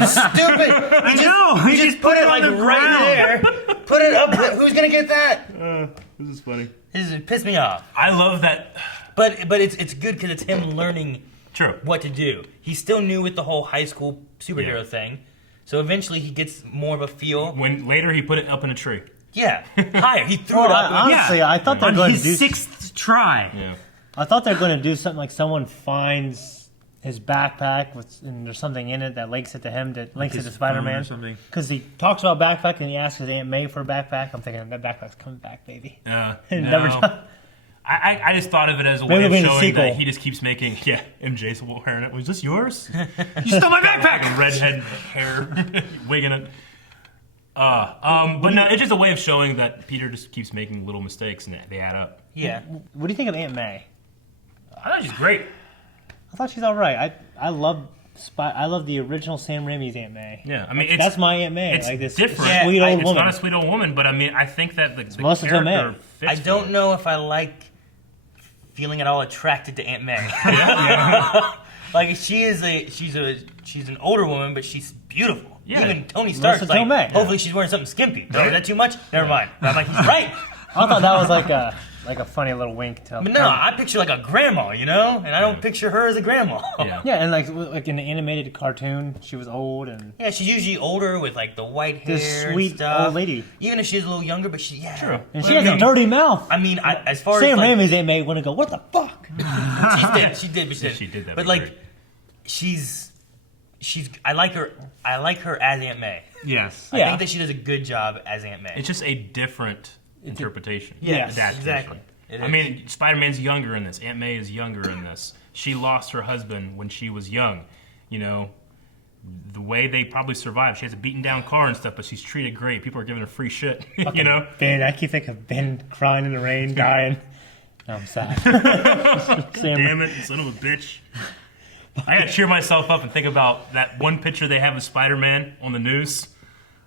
Stupid! I know. He just Put it on like the right ground. there. Put it up. Who's gonna get that? This is funny. This is pissed me off. I love that. But it's good because it's him learning True. what to do. He's still new with the whole high school superhero Yeah. thing, so eventually he gets more of a feel. When later he put it up in a tree. Yeah, higher. He threw Well, it up. honestly, I thought they were On going to his do. sixth try. Yeah. I thought they were going to do something like someone finds his backpack and there's something in it that links it to him, that links it his to phone Spider-Man. or something. Because he talks about backpack and he asks his Aunt May for a backpack. I'm thinking that backpack's coming back, baby. No. Never done. I just thought of it as a Maybe way of it'll be in the showing that sequel. he just keeps making. Yeah, MJ's wearing it. Was this yours? You stole my backpack. Like a redhead hair wigging it. But no, it's just a way of showing that Peter just keeps making little mistakes and they add up. Yeah. What do you think of Aunt May? I thought she's great. I thought she's all right. I love the original Sam Raimi's Aunt May. Yeah, I mean, That's my Aunt May. It's like this different. sweet old It's woman. not a sweet old woman, but I mean, I think that the Melissa character Tomei. fits. I don't know if I like feeling at all attracted to Aunt May. Like she's an older woman, but she's beautiful. Yeah. Even Tony Stark's Marissa like, Tomei. hopefully she's wearing something skimpy. Oh, is that too much? Never mind. But I'm like, he's right. I thought that was like a funny little wink to. But no, I picture like a grandma, and I don't picture her as a grandma. Yeah. Yeah, and like in the animated cartoon, she was old and Yeah, she's usually older with like the white hair this and sweet stuff. old lady, Even if she's a little younger, but True. and she has a dirty mouth. I mean, as far Sam as like, Raimi's Aunt May want to go, what the fuck? she did, but She did that But was like, great. she's, I like her. I like her as Aunt May. Yes. I Yeah. think that she does a good job as Aunt May. It's just a different interpretation. Yes, adaptation. exactly. It I is. mean, Spider-Man's younger in this. Aunt May is younger in this. She lost her husband when she was young. You know, the way they probably survived. She has a beaten down car and stuff, but she's treated great. People are giving her free shit. You know? Ben, I keep thinking of Ben crying in the rain, dying. No, I'm sad. Sam, Damn it, you son of a bitch. I gotta cheer myself up and think about that one picture they have of Spider-Man on the news.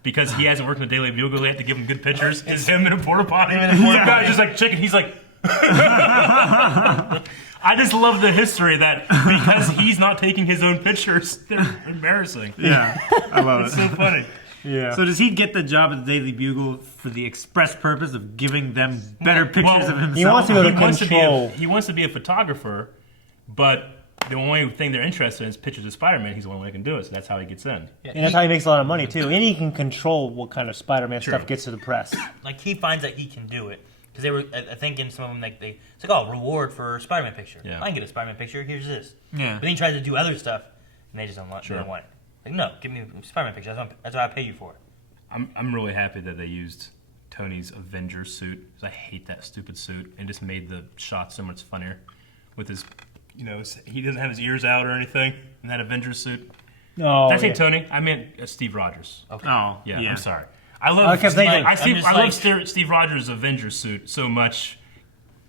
Because he hasn't worked in the Daily Bugle, they have to give him good pictures. It's him in a porta potty. The guy's just like chicken. He's like. I just love the history that because he's not taking his own pictures, they're embarrassing. Yeah. I love It's it. so funny. yeah. So does he get the job at the Daily Bugle for the express purpose of giving them better pictures Well, of himself? he wants to go to He control. wants to be a photographer, but the only thing they're interested in is pictures of Spider-Man. He's the only one who can do it, so that's how he gets in. And that's how he makes a lot of money too. And he can control what kind of Spider-Man True. stuff gets to the press. Like he finds that he can do it because they were. I think in some of them, like it's like, oh, reward for a Spider-Man picture. Yeah. I can get a Spider-Man picture. Here's this. Yeah. But then he tries to do other stuff, and they just don't want. Sure. They don't want it. Like, no, give me a Spider-Man picture. That's what I pay you for. I'm really happy that they used Tony's Avengers suit because I hate that stupid suit. It just made the shot so much funnier with his, he doesn't have his ears out or anything in that Avengers suit. No, Did I say Tony? I meant Steve Rogers. Okay. Oh, Yeah, yeah. I'm sorry. I love. I kept thinking- I'm just like- Steve Rogers' Avengers suit so much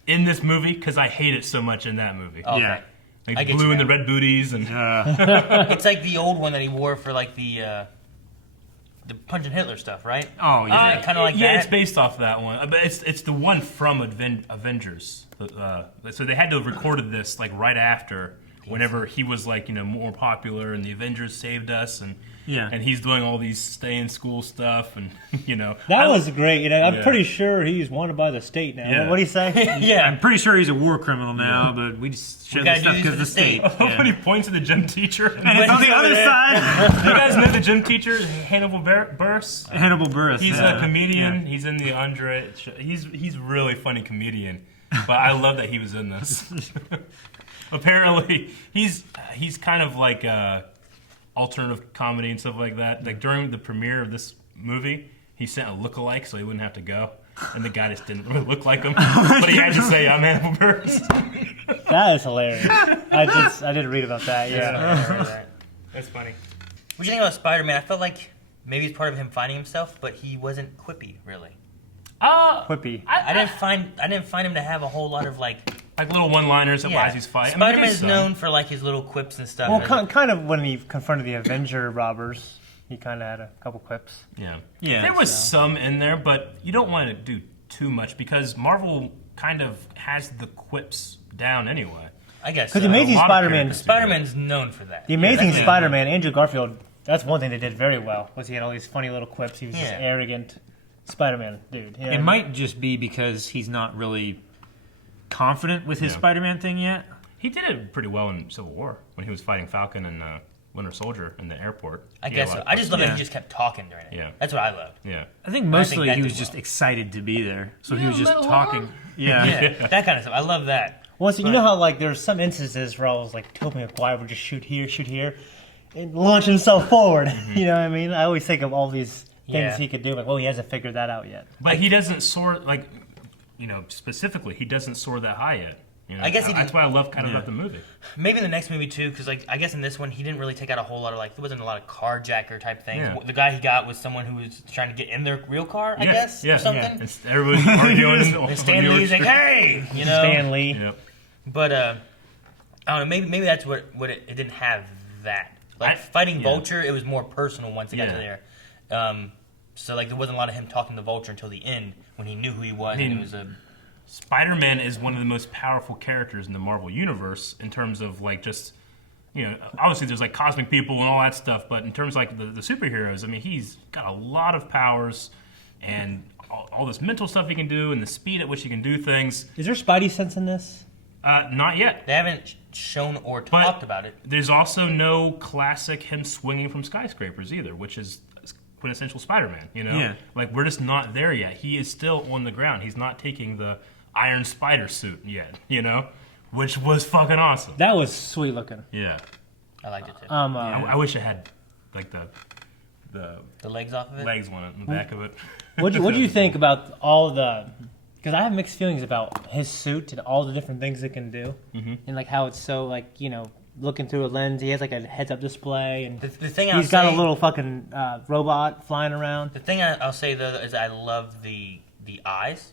in this movie because I hate it so much in that movie. Okay. Yeah. Like I the get blue you and the now. red booties and It's like the old one that he wore for like the punching Hitler stuff, right? Oh, yeah. Kinda like yeah, that. it's based off that one, but it's the one from Avengers. So they had to have recorded this like right after, whenever he was like more popular and the Avengers saved us and Yeah. and he's doing all these stay in school stuff and That was great. I'm Yeah. pretty sure he's wanted by the state now. Yeah. What do you say? Yeah. I'm pretty sure he's a war criminal now, but we just share gotta this stuff do because this the for the state. state. when he points at the gym teacher. And it's on the other side. You guys know the gym teacher, Hannibal Buress? Hannibal Buress. He's yeah. a comedian. Yeah. He's in the Andre. He's a really funny comedian. But I love that he was in this. Apparently, he's kind of like alternative comedy and stuff like that. Like during the premiere of this movie, he sent a lookalike so he wouldn't have to go, and the guy just didn't really look like him. But he had to say, "I'm Hannibal Buress." That is hilarious. I did read about that. Yeah. That's funny. What do you think about Spider-Man? I felt like maybe it's part of him finding himself, but he wasn't quippy really. Quippy. I didn't find him to have a whole lot of like. Like little one-liners that wise he's fighting. Spider-Man's known for like his little quips and stuff. Well, and- kind of when he confronted the Avenger robbers, he kind of had a couple quips. Yeah. Yeah, There was some in there, but you don't want to do too much because Marvel kind of has the quips down anyway. I guess. Because So. the Amazing a lot of Spider-Man, characters. Spider-Man's known for that. the Amazing Yeah, Spider-Man, Andrew Garfield. That's one thing they did very well. Was he had all these funny little quips. He was this Yeah. arrogant Spider-Man dude. You know what I It mean? might just be because he's not really confident with his Yeah. Spider-Man thing yet. He did it pretty well in Civil War when he was fighting Falcon and Winter Soldier in the airport. I He had guess a so. lot I of just love that Yeah. he just kept talking during it. Yeah. That's what I loved. Yeah. I think mostly that he did was just well. excited to be there, so he You was just little talking. Yeah. Yeah, that kind of stuff. I love that. Well, so you know how like there's some instances where I was like, Tobey Maguire would just shoot here, and launch himself forward. You know what I mean? I always think of all these things Yeah. he could do. Like, well, he hasn't figured that out yet. But he doesn't soar, like, specifically, he doesn't soar that high yet. I guess he That's did- what I love kind of about the movie. Maybe in the next movie too, because like I guess in this one he didn't really take out a whole lot of like there wasn't a lot of carjacker type things. Yeah. The guy he got was someone who was trying to get in their real car, I guess, yeah, or something. Yeah. It's, everybody's arguing. And Stan Lee's like, hey, Stan Lee. Yeah. But I don't know. Maybe that's what it didn't have that. Like fighting yeah. Vulture, it was more personal once it got to Yeah. there. So like there wasn't a lot of him talking to Vulture until the end when he knew who he was. And it was a Spider-Man is one of the most powerful characters in the Marvel Universe in terms of like just obviously there's like cosmic people and all that stuff, but in terms of like the superheroes, I mean, he's got a lot of powers and all this mental stuff he can do and the speed at which he can do things. Is there Spidey sense in this? Not yet. They haven't shown or talked about it. There's also no classic him swinging from skyscrapers either, which is quintessential Spider-Man, Yeah. Like, we're just not there yet. He is still on the ground. He's not taking the Iron Spider suit yet, which was fucking awesome. That was sweet looking. Yeah. I liked it too. I wish it had, like, the The legs off of it. legs on it, in the back of it. What do you think about all the? Because I have mixed feelings about his suit and all the different things it can do, and like how it's so like looking through a lens. He has like a heads-up display, and The thing he's got a little fucking robot flying around. The thing I'll say though is I love the eyes.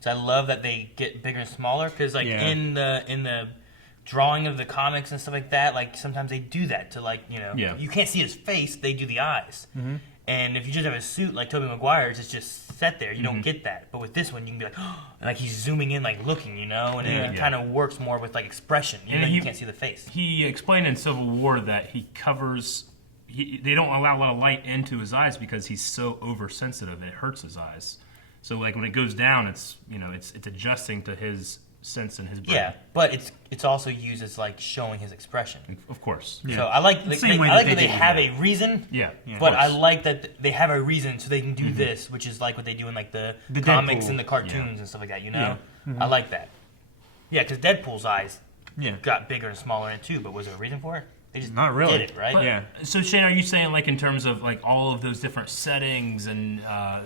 So I love that they get bigger and smaller because like Yeah. in the drawing of the comics and stuff like that, like sometimes they do that to like Yeah. you can't see his face, they do the eyes. Mm-hmm. And if you just have a suit like Tobey Maguire's, it's just set there. You don't get that. But with this one, you can be like, and like he's zooming in, like looking, and it kind of works more with like expression. And You can't see the face. He explained in Civil War that he covers. They don't allow a lot of light into his eyes because he's so oversensitive. It hurts his eyes. So like when it goes down, it's it's adjusting to his sense in his brain. Yeah, but it's also used as like showing his expression. Of course. So I like The same way I like that that they they did have that. a reason. Yeah. But I like that they have a reason so they can do this, which is like what they do in like the comics Deadpool. and the cartoons and stuff like that. Yeah. I like that. Yeah, because Deadpool's eyes Yeah. got bigger and smaller in it too. But was there a reason for it? They just Not really. did it, right? But- Yeah. So Shane, are you saying like in terms of like all of those different settings and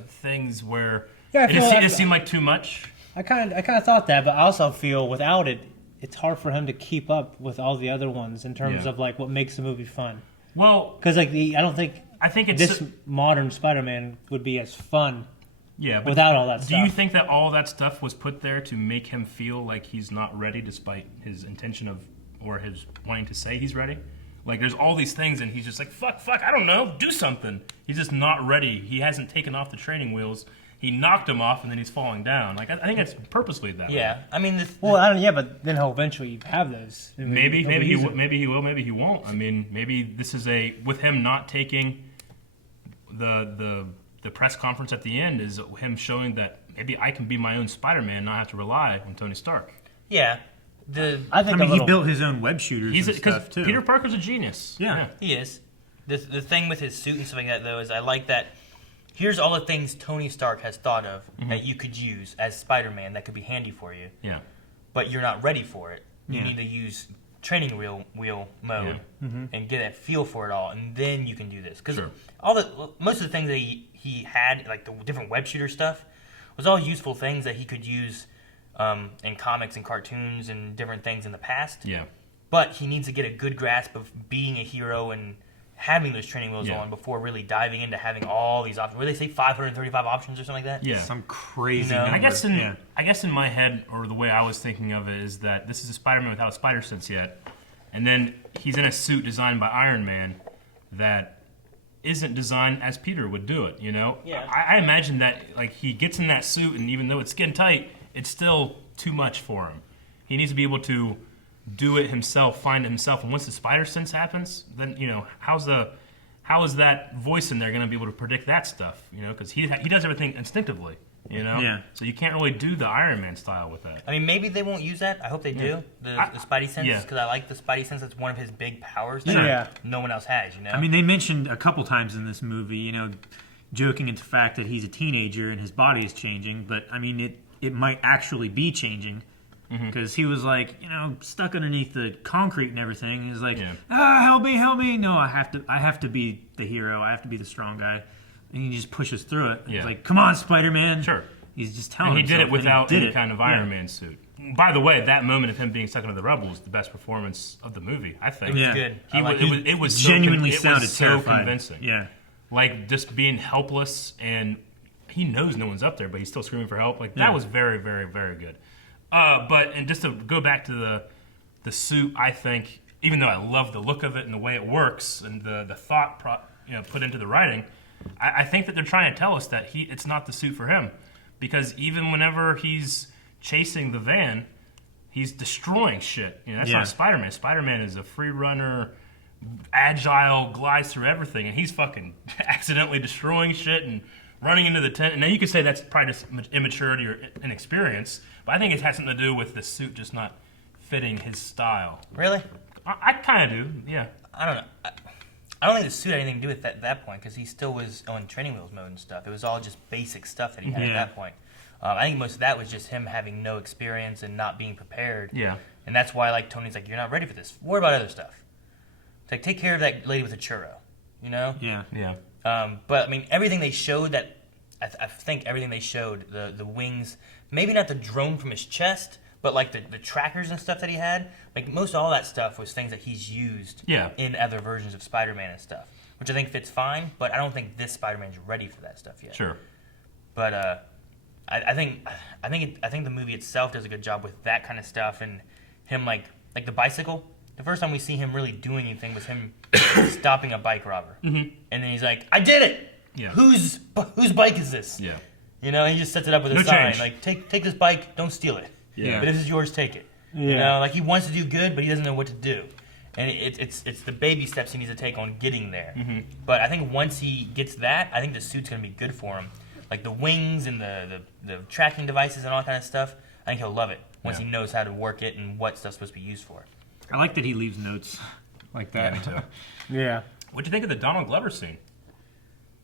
things where Yeah, I it feel just, like- it seemed like too much? I kind of thought that, but I also feel without it, it's hard for him to keep up with all the other ones in terms Yeah. of like what makes the movie fun. Well, Because like I don't think I think it's this modern Spider-Man would be as fun yeah. But without all that do stuff. you think that all that stuff was put there to make him feel like he's not ready, despite his intention of or his wanting to say he's ready? Like there's all these things, and he's just like fuck, I don't know, do something. He's just not ready. He hasn't taken off the training wheels. He knocked him off, and then he's falling down. Like I think it's purposely that way. Yeah. I mean, Well, I don't. Yeah, but then he'll eventually have those. I mean, Maybe he'll use it. maybe he will, maybe he won't. I mean, maybe this is with him not taking the press conference at the end is him showing that maybe I can be my own Spider-Man, and not have to rely on Tony Stark. yeah. I I think mean, a he little, built his own web shooters He's and because stuff too. Peter Parker's a genius. Yeah. He is. The thing with his suit and stuff like that, though, is I like that. Here's all the things Tony Stark has thought of that you could use as Spider-Man that could be handy for you, Yeah. but you're not ready for it. You Yeah. need to use training wheel mode and get a feel for it all, and then you can do this. Because Sure. most of the things that he had, like the different web shooter stuff, was all useful things that he could use in comics and cartoons and different things in the past. Yeah. But he needs to get a good grasp of being a hero and having those training wheels Yeah. on before really diving into having all these options. Where they say 535 options or something like that? Yeah. Some crazy You know? number. I guess in my head, or the way I was thinking of it, is that this is a Spider-Man without a spider sense yet, and then he's in a suit designed by Iron Man that isn't designed as Peter would do it. Yeah. I imagine that like he gets in that suit, and even though it's skin tight, it's still too much for him. He needs to be able to do it himself, find it himself, and once the spider sense happens, then how is that voice in there going to be able to predict that stuff? Because he does everything instinctively. Yeah. So you can't really do the Iron Man style with that. I mean, maybe they won't use that. I hope they do. The Spidey sense, yeah. because I like the Spidey sense. That's one of his big powers that Yeah. no one else has, I mean, they mentioned a couple times in this movie, joking at the fact that he's a teenager and his body is changing, but I mean, it might actually be changing. Because he was like, stuck underneath the concrete and everything. He's like, help me! No, I have to be the hero. I have to be the strong guy. And he just pushes through it. Yeah. He's like, come on, Spider-Man. Sure. He's just telling And he did it himself, and without did any it. kind of Yeah. Iron Man suit. By the way, that moment of him being stuck under the rubble was the best performance of the movie, I think. Yeah. good. He I like was, it. it was so Genuinely it sounded was so terrified. convincing. Yeah. Like just being helpless, and he knows no one's up there, but he's still screaming for help. Like that Yeah. was very, very, very good. And just to go back to the suit, I think even though I love the look of it and the way it works and the thought put into the writing, I think that they're trying to tell us that it's not the suit for him, because even whenever he's chasing the van, he's destroying shit. You know, that's Yeah. not Spider-Man. Spider-Man is a free runner, agile, glides through everything, and he's fucking accidentally destroying shit and running into the tent. And then you could say that's probably just immaturity or inexperience, but I think it has something to do with the suit just not fitting his style. Really? I kind of do, yeah. I don't know. I don't think the suit had anything to do with that point because he still was on training wheels mode and stuff. It was all just basic stuff that he had at Yeah. that point. I think most of that was just him having no experience and not being prepared. Yeah. And that's why, like, Tony's like, you're not ready for this. Worry about other stuff. It's like, take care of that lady with a churro, you know? Yeah. Yeah. But, I mean, everything they showed that, I think everything they showed, the wings, maybe not the drone from his chest, but, like, the trackers and stuff that he had, like, most all that stuff was things that he's used Yeah. in other versions of Spider-Man and stuff, which I think fits fine, but I don't think this Spider-Man's ready for that stuff yet. Sure. But I think the movie itself does a good job with that kind of stuff and him like the bicycle. The first time we see him really doing anything was him stopping a bike robber, and then he's like, "I did it. Yeah. Whose bike is this?" Yeah. You know, and he just sets it up with a No sign change. like, "Take this bike. Don't steal it. Yeah. But if it's yours, take it." You Yeah. know, like he wants to do good, but he doesn't know what to do. And it's the baby steps he needs to take on getting there. But I think once he gets that, I think the suit's going to be good for him. Like the wings and the tracking devices and all that kind of stuff, I think he'll love it once Yeah. he knows how to work it and what stuff's supposed to be used for. I like that he leaves notes like that. Me too. Yeah. What'd you think of the Donald Glover scene?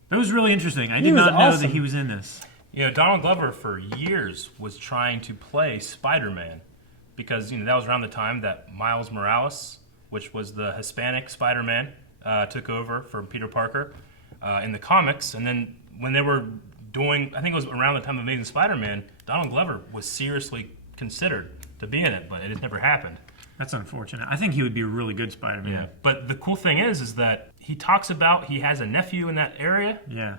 That was really interesting. I He did was not know awesome. that he was in this. You know, Donald Glover for years was trying to play Spider-Man because, you know, that was around the time that Miles Morales, which was the Hispanic Spider-Man, took over from Peter Parker in the comics. And then when they were doing, I think it was around the time of Amazing Spider-Man, Donald Glover was seriously considered to be in it, but it has never happened. That's unfortunate. I think he would be a really good Spider-Man. Yeah. But the cool thing is that he talks about he has a nephew in that area. Yeah.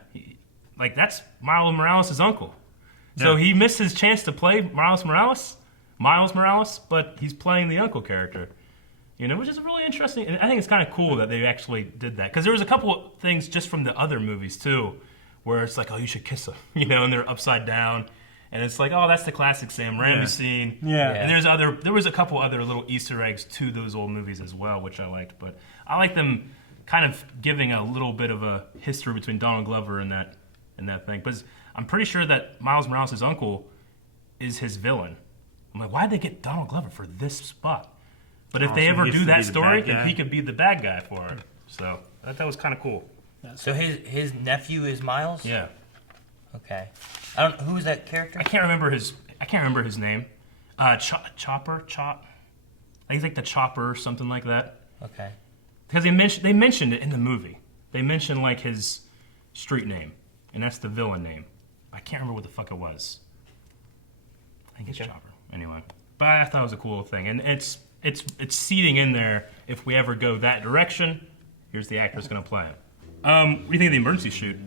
Like, that's Miles Morales' uncle. So Yeah. he missed his chance to play Miles Morales, but he's playing the uncle character. You know, which is really interesting. And I think it's kind of cool that they actually did that. Because there was a couple of things just from the other movies, too, where it's like, oh, you should kiss him, you know, and they're upside down. And it's like, oh, that's the classic Sam Raimi Yeah. scene. Yeah. And there was a couple other little Easter eggs to those old movies as well, which I liked. But I like them kind of giving a little bit of a history between Donald Glover and that thing. But I'm pretty sure that Miles Morales' uncle is his villain. I'm like, why'd they get Donald Glover for this spot? But if Oh, they so ever he has do to that be the story, bad then guy? he could be the bad guy for it. So that was kind of cool. So his nephew is Miles? Yeah. Okay. Who was that character? I can't remember his name. Chopper. I think he's like the Chopper or something like that. Okay. Because they mentioned it in the movie. They mentioned like his street name, and that's the villain name. I can't remember what the fuck it was. I think it's Chopper. Anyway, but I thought it was a cool thing, and it's seeding in there. If we ever go that direction, here's the actor that's going to play it. What do you think of the emergency chute?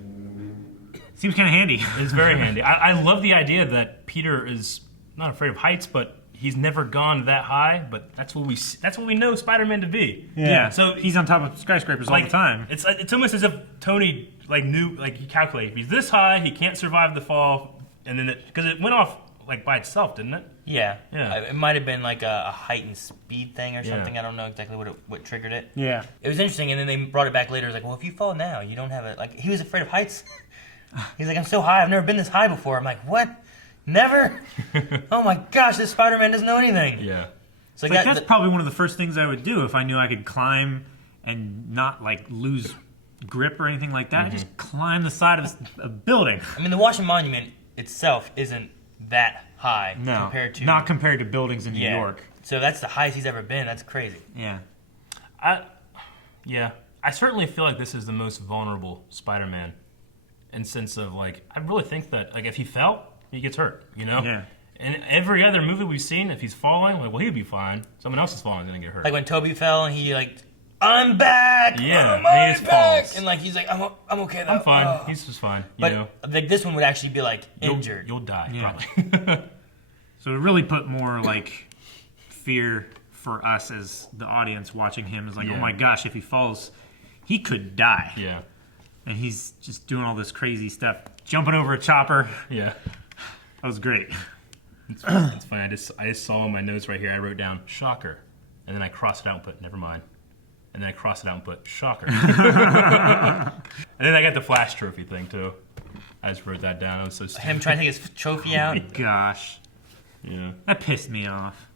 Seems kind of handy. It's very handy. I love the idea that Peter is not afraid of heights, but he's never gone that high. But that's what we know Spider-Man to be. Yeah. So he's on top of skyscrapers all the time. It's almost as if Tony knew, he calculated if he's this high, he can't survive the fall, and then because it went off by itself, didn't it? Yeah. Yeah. It might have been like a height and speed thing or Yeah. something. I don't know exactly what triggered it. Yeah. It was interesting, and then they brought it back later. It was like, well, if you fall now, you don't have it. Like, he was afraid of heights. He's like, I'm so high. I've never been this high before. I'm like, what? Never? Oh my gosh, this Spider-Man doesn't know anything. Yeah. So Like, that's probably one of the first things I would do if I knew I could climb and not lose grip or anything like that. I just climb the side of a building. I mean, the Washington Monument itself isn't that high compared to not compared to buildings in New York. So that's the highest he's ever been. That's crazy. Yeah. I certainly feel like this is the most vulnerable Spider-Man, in sense of I really think that if he fell, he gets hurt. You know. Yeah. In every other movie we've seen, if he's falling, he'd be fine. Someone else is falling, is gonna get hurt. Like when Toby fell and he I'm back. Yeah, I'm and he always just back. falls. And he's like, I'm okay though. I'm fine. Oh. He's just fine. But you know. this one would actually be injured. You'll die Yeah. probably. So it really put more fear for us as the audience watching him. Is Yeah. oh my gosh, if he falls, he could die. Yeah. And he's just doing all this crazy stuff, jumping over a chopper. Yeah. That was great. It's funny. I just saw in my notes right here. I wrote down shocker, and then I crossed it out and put never mind, and then I crossed it out and put shocker. And then I got the Flash trophy thing too. I just wrote that down. I was so stupid. Him trying to take his trophy out. Gosh, Yeah. that pissed me off.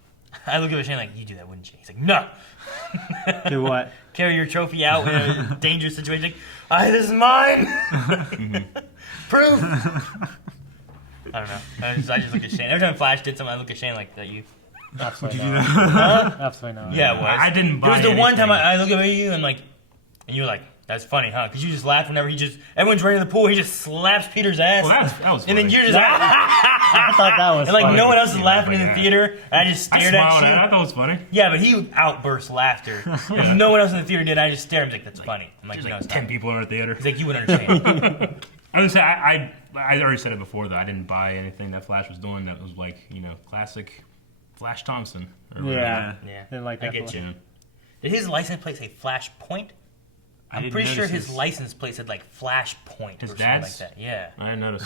I look at Shane like, you do that, wouldn't you? He's like, no. Do what? Carry your trophy out in a dangerous situation. Like, this is mine. Proof. I don't know. I just look at Shane. Every time Flash did something, I look at Shane like that. You. Absolutely not. Absolutely not. Yeah, it was. I didn't buy It was the one anything. time I look at you and you were like, that's funny, huh? Because you just laugh whenever everyone's running in the pool, he just slaps Peter's ass. Well, that was and then funny. you're just I thought that was and like funny. no one else is Yeah, laughing in the yeah. theater. And I just I stared smiled at you. at it. I thought it was funny. Yeah, but he outburst laughter. No one else in the theater did. I just stared. I was like, "That's funny." I'm like, There's "No, like it's 10 not." people in our theater. He's like, "You would understand." I was say I already said it before though. I didn't buy anything that Flash was doing that was like classic Flash Thompson. Or whatever. Yeah. Yeah, Didn't like I that get one. you. Yeah. Did his license plate say Flash Point? I I'm didn't pretty sure notice his license plate said like Flash Point His or something like dad's? that. Yeah, I didn't notice.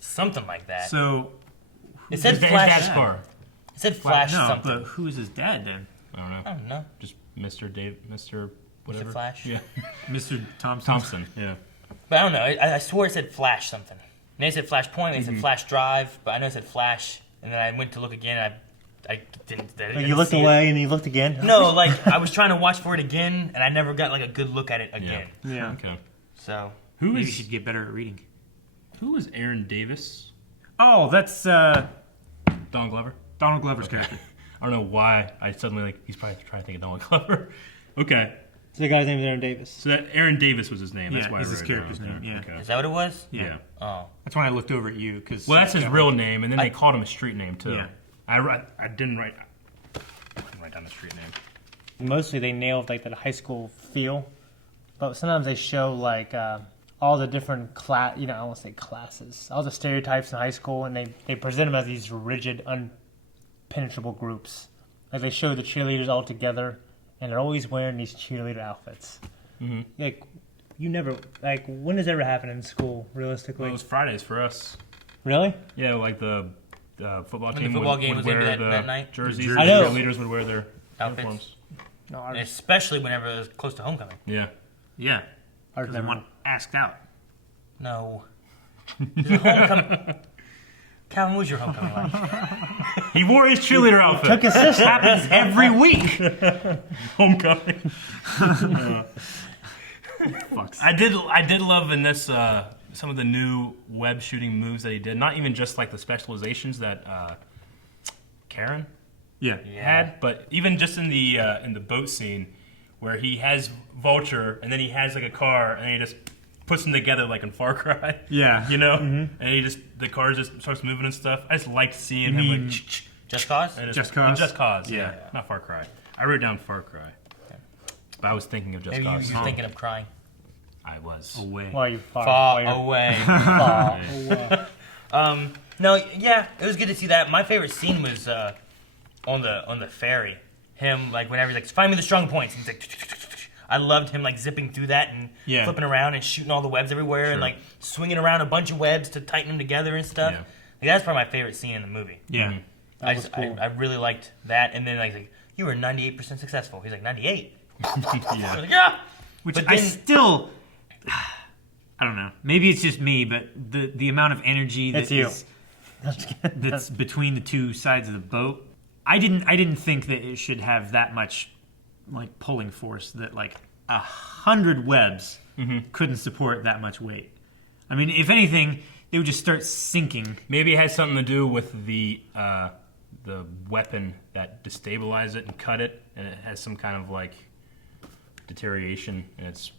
something like that. So It said His Flash. dad's car. It said Flash no, something. but who's his dad then? I don't know. I don't know. Just Mr. Whatever. Flash? Yeah. Mr. Thompson. Thompson. Yeah. But I don't know. I swore it said Flash something. And they said Flash Point. They said Flash Drive. But I know it said Flash. And then I went to look again. And I didn't. I Like didn't you looked see it. away and you looked again. No, like I was trying to watch for it again, and I never got like a good look at it again. Yeah. Okay. So Who Maybe you is should get better at reading. Aaron Davis? Oh, that's Don Glover? Donald Glover's character. I don't know why I suddenly he's probably trying to think of Don Glover. Okay. So the guy's name is Aaron Davis. So that Aaron Davis was his name. That's Yeah, why is I his wrote it character's down. name, yeah. Okay. is that what it was? Yeah. Oh, That's when I looked over at you because. Well, that's his real name, and then they called him a street name too. Yeah. I didn't write down the street name. Mostly they nailed like that high school feel, but sometimes they show like all the different I don't want to say classes, all the stereotypes in high school, and they present them as these rigid, unpenetrable groups. Like they show the cheerleaders all together, and they're always wearing these cheerleader outfits. Mm-hmm. Like you never when does that ever happen in school realistically? Well, it was Fridays for us. Really? Yeah, like the football the team football would, game would was gonna wear be the that night? jerseys. I and know. the leaders would wear their Outfits. uniforms. No, and especially whenever it was close to homecoming. Yeah. Yeah. I Because I want asked out. No, There's a homecoming. Calvin, what was your homecoming like? He wore his cheerleader outfit. took his sister. Happens every week. Homecoming. Fucks. I did love in this some of the new web shooting moves that he did. Not even just like the specializations that Karen Yeah. had, but even just in the boat scene where he has Vulture and then he has like a car and he just puts them together like in Far Cry. Yeah. You know, and he just the car just starts moving and stuff. I just liked seeing him mean like Just Cause? and Just Cause? Just Cause, Yeah. not Far Cry. I wrote down Far Cry, but I was thinking of Just Maybe Cause. you're thinking of crying. I was. Away. Why are you far? Far Why are you away. far away? No, yeah, it was good to see that. My favorite scene was on the ferry. Him like whenever he's like, find me the strong points. And he's like, I loved him like zipping through that and Yeah. flipping around and shooting all the webs everywhere and Sure. like swinging around a bunch of webs to tighten them together and stuff. Yeah. Like, that's probably my favorite scene in the movie. Yeah. I was just cool. I really liked that. And then like you were 98% successful. He's like 98. I Yeah. was like, yeah. Which But I then- still. I don't know. Maybe it's just me, but the amount of energy It's you. that's between the two sides of the boat. I didn't think that it should have that much like pulling force that like 100 webs couldn't support that much weight. I mean, if anything, they would just start sinking. Maybe it has something to do with the weapon that destabilized it and cut it, and it has some kind of like deterioration, and it's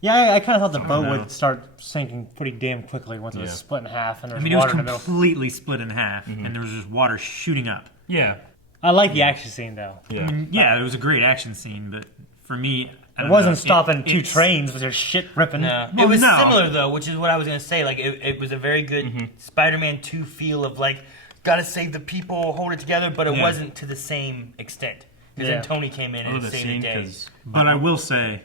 Yeah, I kind of thought the boat know. would start sinking pretty damn quickly once it was Yeah. split in half and there I was mean, it was water in the middle. completely split in half, and there was just water shooting up. yeah. I like the action scene though. Yeah. Yeah, it was a great action scene, but for me, I It don't wasn't know, stopping two it's- trains with their shit ripping. No. Well, it was no. similar though, which is what I was gonna say. Like it was a very good Spider-Man 2 feel of like gotta save the people, hold it together, but it Yeah. wasn't to the same extent. Because Yeah. then Tony came in I and love the saved scene the day. because But I will say,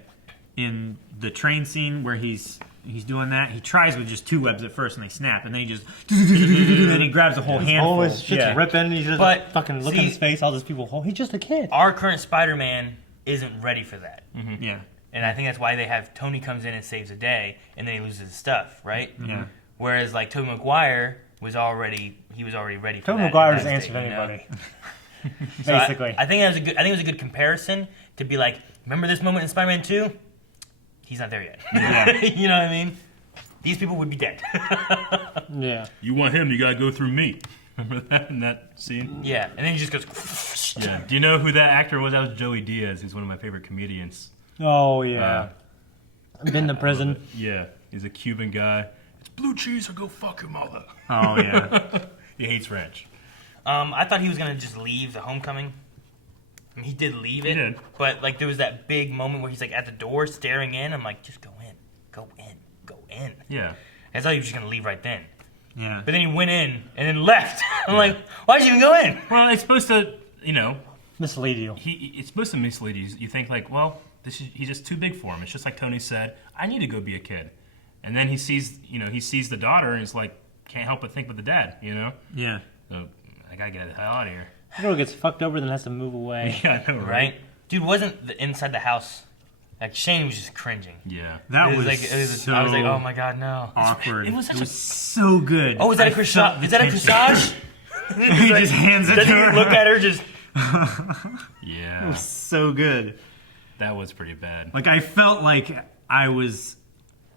in the train scene where he's he's doing that. He tries with just 2 webs at first, and they snap, and then he just then he grabs a whole handful. All his shit's ripping. He's just But, fucking look see- in his face. All these people. Oh, he's just a kid. Our current Spider-Man isn't ready for that. Yeah, And I think that's why they have Tony comes in and saves the day, and then he loses his stuff, right? yeah. Whereas like Tobey Maguire was already ready for Tobey that. Maguire's in that answered state, you know? anybody. So I- Basically. I think that was a good comparison to be like, remember this moment in Spider-Man 2? He's not there yet. Yeah. You know what I mean? These people would be dead. Yeah. You want him, you gotta go through me. Remember that in that scene? Yeah, and then he just goes. Yeah. Do you know who that actor was? That was Joey Diaz. He's one of my favorite comedians. Oh yeah. Been to prison. Yeah, he's a Cuban guy. It's blue cheese or go fuck your mother. Oh yeah. He hates ranch. I thought he was gonna just leave the Homecoming. I mean, he did leave it, He did. but like there was that big moment where he's like at the door staring in. I'm like, just go in, go in, go in. Yeah. I thought he was just gonna leave right then, Yeah. but then he went in and then left. I'm like, why'd you even go in? Well, it's supposed to, Mislead you. it's supposed to mislead you. You think like, well, he's just too big for him. It's just like Tony said, I need to go be a kid. And then he sees the daughter and he's like, can't help but think with the dad, Yeah. So I gotta get the hell out of here. The girl gets fucked over, then has to move away. Yeah, I know, right? Right, dude, wasn't the inside the house like Shane was just cringing. Yeah. That It was, like so I was like, oh my god, no. awkward. It was such a- so good. Oh, is that a I corsage? felt the Is that a tension. corsage? He just hands it to Doesn't her. even look at her, just Yeah. So good. That was pretty bad. Like I felt like I was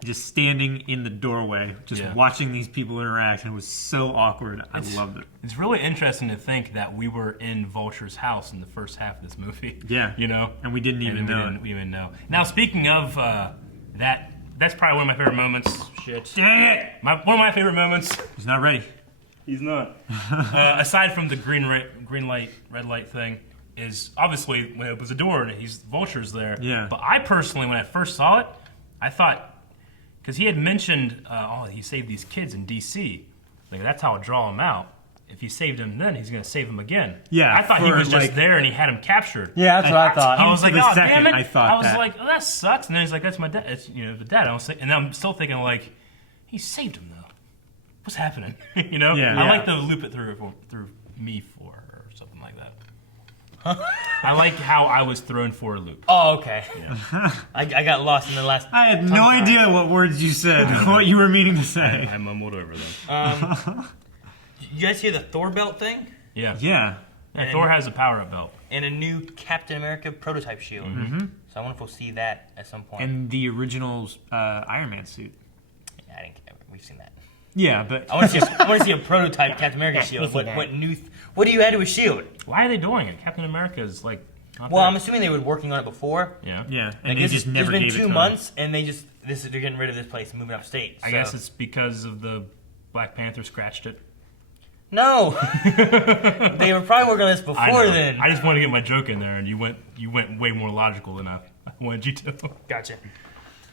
just standing in the doorway, just Yeah. watching these people interact, and it was so awkward. I loved it. It's really interesting to think that we were in Vulture's house in the first half of this movie. Yeah. And we didn't even know it. We didn't even know. Now, speaking of that's probably one of my favorite moments. Shit. Dang it! One of my favorite moments. He's not ready. He's not. Aside from the green light, red light thing, is obviously when it opens the door and Vulture's there. Yeah. But I personally, when I first saw it, I thought, because he had mentioned, he saved these kids in D.C. Like, that's how I'll draw him out. If he saved him then, he's going to save him again. Yeah, I thought he for, was just like- there and he had him captured. Yeah, that's what I thought. I was like, For the oh, second, damn it. I thought was that. like, oh, that sucks. And then he's like, that's my dad. It's, the dad. And I'm still thinking, like, he saved him, though. What's happening? Yeah. I Yeah. like to loop it through me for her or something like that. I like how I was thrown for a loop. oh, okay. I got lost in the last. I had no idea what words you said, what you were meaning to say. I mumbled over them. You guys hear the Thor belt thing Yeah. Yeah. Yeah, Thor has a power-up belt. and a new Captain America prototype shield? Mm-hmm. So I wonder if we'll see that at some point. And the original Iron Man suit. Yeah, I didn't care. We've seen that. Yeah, but I want to see a prototype Captain America shield. What do you add to a shield? Why are they doing it? Captain America is like. Not Well, there. I'm assuming they were working on it before. Yeah. yeah, and Like, they this just is- never It's gave been it 2 to months, and they're getting rid of this place and moving upstate. I guess it's because of the Black Panther scratched it. No, they were probably working on this I before know. then. I just wanted to get my joke in there, and you went way more logical than I wanted you to. Gotcha.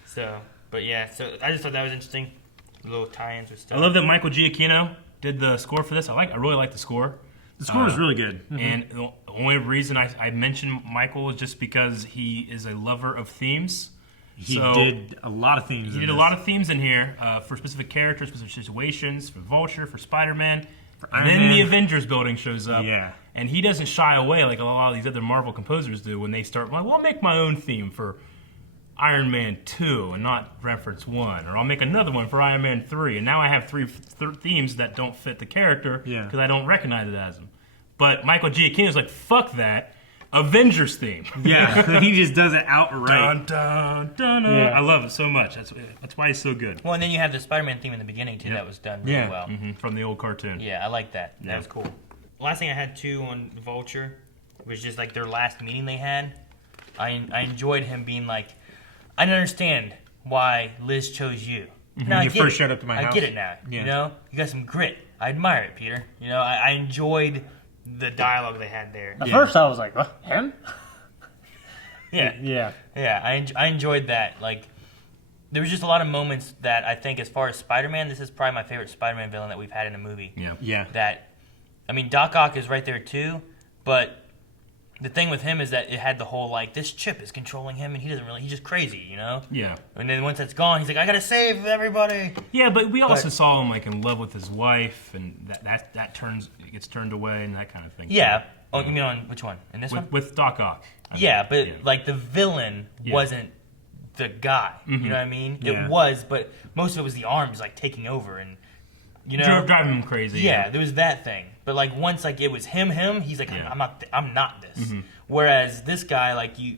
So, but yeah, so I just thought that was interesting. Little tie-ins with stuff. I love that Michael Giacchino did the score for this. I really like the score. The score was really good. And the only reason I mentioned Michael is just because he is a lover of themes. He did a lot of things. He did a lot of themes in here for specific characters, specific situations, for Vulture, for Spider-Man. And Iron then Man. the Avengers building shows up. Yeah. And he doesn't shy away like a lot of these other Marvel composers do when they start, well, I'll make my own theme for Iron Man 2 and not reference 1. Or I'll make another one for Iron Man 3. And now I have three themes that don't fit the character because Yeah. I don't recognize it as them. But Michael Giacchino's like, fuck that. Avengers theme. Yeah, he just does it outright. Dun, dun, dun, dun. Yeah. I love it so much. That's why he's so good. Well, and then you have the Spider-Man theme in the beginning too. That was done really Yeah. well. From the old cartoon. Yeah, I like that. Yeah. That was cool. Last thing I had too on Vulture was just like their last meeting they had. I enjoyed him being like, I didn't understand why Liz chose you. Now When I you get first it. showed up to my I house. get it now. Yeah. You know, you got some grit. I admire it, Peter. You know, I enjoyed the dialogue they had there. At first, I was like, what? Him? Yeah. Yeah. Yeah, I enjoyed that. Like, there was just a lot of moments that I think, as far as Spider-Man, this is probably my favorite Spider-Man villain that we've had in a movie. Yeah. Yeah. That, I mean, Doc Ock is right there too, but the thing with him is that it had the whole like this chip is controlling him and he's just crazy, you know. Yeah. And then once that's gone, he's like, I gotta save everybody. Yeah, but we also But- saw him like in love with his wife, and that gets turned away and that kind of thing. Yeah. Oh, you mean on which one? In this one? With Doc Ock. I mean, Yeah, but like the villain Yeah. wasn't the guy. You know what I mean? Yeah. It was, but most of it was the arms like taking over and you know driving him crazy. Yeah, there was that thing. But like once like it was him, he's like Yeah. I'm not this. Whereas this guy like you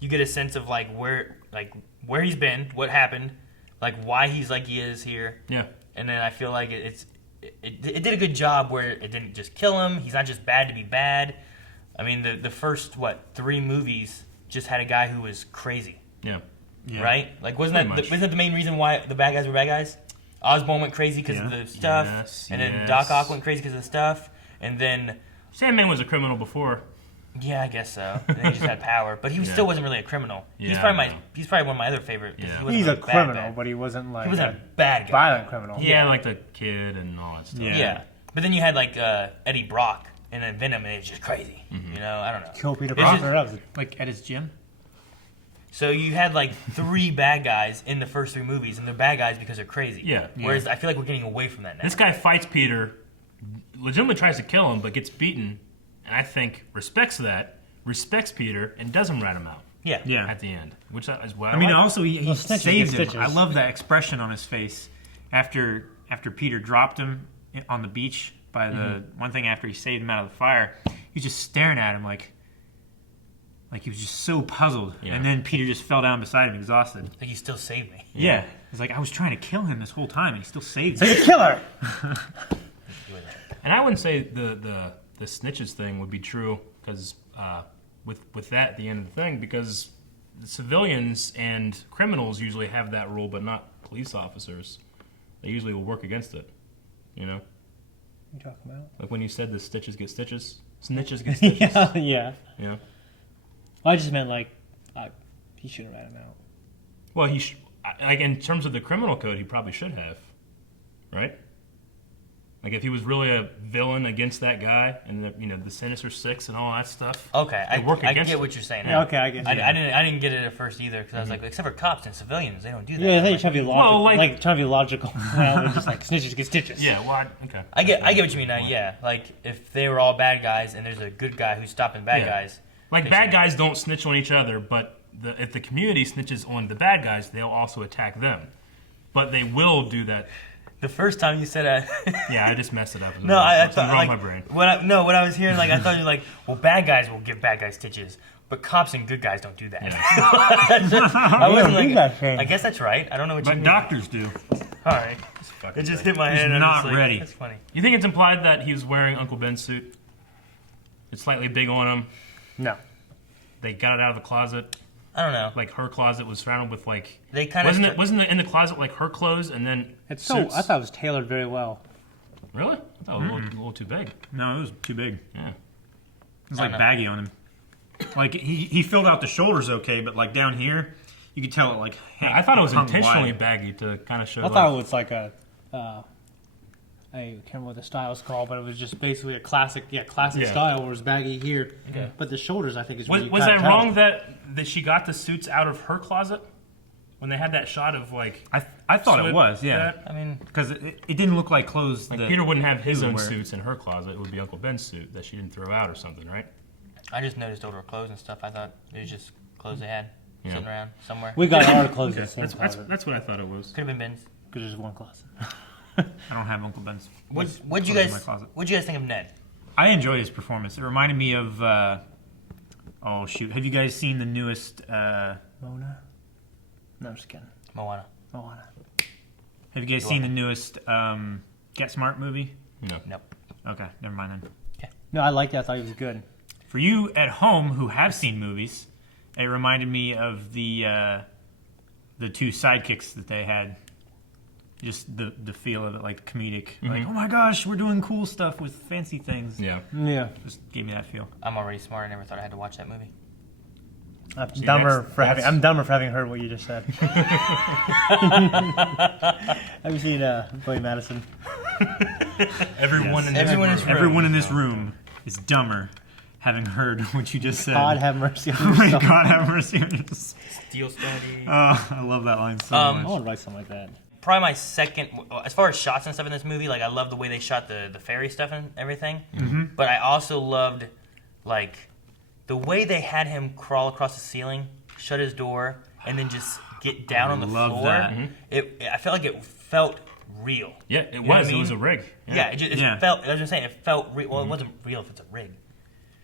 get a sense of like where he's been, what happened, like why he's like he is here. Yeah. And then I feel like it did a good job where it didn't just kill him. He's not just bad to be bad. I mean, the first 3 movies just had a guy who was crazy, Yeah. Yeah. right? Like wasn't Pretty that the main reason why the bad guys were bad guys? Osborn went crazy because of Yeah. the stuff, Yes, and then yes. Doc Ock went crazy because of the stuff, and then Sandman was a criminal before. yeah, I guess so. And then he just had power, but he Yeah. still wasn't really a criminal. Yeah, He's probably I know. he's probably one of my other favorite. 'cause Yeah. he wasn't He's a really criminal, bad. but he wasn't like He wasn't a a bad guy. violent criminal. Yeah, like the kid and all that stuff. Yeah. Yeah. But then you had like Eddie Brock and then Venom, and it's just crazy. You know, I don't know. Kill Peter It's Parker. just- That was Like at his gym. So you had like 3 bad guys in the first 3 movies, and they're bad guys because they're crazy. Yeah. Whereas I feel like we're getting away from that now. This guy fights Peter, legitimately tries to kill him, but gets beaten, and I think respects Peter, and doesn't rat him out Yeah. Yeah. at the end, which is what I mean, like. also he Well, Snitches saved get him. stitches. I love that expression on his face after Peter dropped him on the beach by the one thing after he saved him out of the fire. He's just staring at him like he was just so puzzled. Yeah. And then Peter just fell down beside him, exhausted. Like, you still saved me. Yeah, it's like I was trying to kill him this whole time, and he still saved me. the killer. And I wouldn't say the snitches thing would be true because with that at the end of the thing, because the civilians and criminals usually have that rule, but not police officers. They usually will work against it. You know, You talking about? like when you said the stitches get stitches, snitches get stitches. Yeah, yeah. You know, I just meant like he shouldn't rat him out. well, like in terms of the criminal code, he probably should have, right? Like if he was really a villain against that guy, and the Sinister Six and all that stuff. Okay, They work I against get it. what you're saying. Yeah, now. okay, I get I, you. I didn't get it at first either because I was like, except for cops and civilians, they don't do that. Yeah, I think I'm you're trying to be Well, logical. like- like trying to be logical. Well, they're just like snitches get stitches. Yeah, well, okay. I get what you mean now. Yeah, like if they were all bad guys and there's a good guy who's stopping bad Yeah. guys. Like they bad should- guys don't snitch on each other, but if the community snitches on the bad guys, they'll also attack them. But they will do that. The first time you said Yeah, I just messed it up. no, I thought wrong like my brain. what I was hearing like I thought you were like, well, bad guys will give bad guys stitches, but cops and good guys don't do that. I wasn't do like, that thing. I guess that's right. I don't know what you But mean. doctors do. All right, it just hit my head. and I was not like, ready. That's funny. You think it's implied that he was wearing Uncle Ben's suit? It's slightly big on him. No. They got it out of the closet. I don't know. Like her closet was surrounded with like. They kind of Wasn't it in the closet like her clothes and then It's so. suits? I thought it was tailored very well. Really? I thought it was a little too big. No, it was too big. Yeah. It was I like know. baggy on him. Like he filled out the shoulders okay, but like down here, you could tell it like. I thought it was hung intentionally wide. baggy to kind of show. I thought it was like a. I can't remember what the style is called, but it was just basically a classic Yeah. style where it's baggy here, but the shoulders I think is Was, really was kinda I wrong tell. that she got the suits out of her closet when they had that shot of like? I thought it Sweat- was, yeah, that? I mean, because it didn't look like clothes. Like that Peter wouldn't have his he would own wear. suits in her closet. It would be Uncle Ben's suit that she didn't throw out or something, right? I just noticed older clothes and stuff. I thought it was just clothes they had Yeah. sitting around somewhere. We got our clothes in the same That's closet that's what I thought it was. Could have been bins. because there's one closet. I don't have Uncle Ben's. What'd you clothes in guys? my closet. What'd you guys think of Ned? I enjoyed his performance. It reminded me of. Oh shoot! Have you guys seen the newest? Have Mona? No, I'm just kidding. Moana. Moana. you guys seen the newest Get Smart movie? No. Nope. Okay, never mind then. No, I liked it. I thought he was good. For you at home who have seen movies, it reminded me of the two sidekicks that they had. Just the feel of it, like comedic. Like, oh my gosh, we're doing cool stuff with fancy things. Yeah. Yeah. Just gave me that feel. I'm already smart. I never thought I had to watch that movie. I'm See, dumber that's- for having. that's- I'm dumber for having heard what you just said. Have you seen Billy Madison? Everyone in Everyone is Everyone in this room is dumber having heard what you just said. God have mercy on Oh your my soul. God, have mercy on your soul. Steel Study. I love that line so I much. want to write something like that. Probably my second, as far as shots and stuff in this movie, like I love the way they shot the fairy stuff and everything. Mm-hmm. But I also loved like the way they had him crawl across the ceiling, shut his door, and then just get down on the love floor. that. I felt like it felt real. Yeah, it know what was. I It mean? was a rig. Yeah, it Yeah. felt. I was just saying, it felt real. Well, it wasn't real if it's a rig.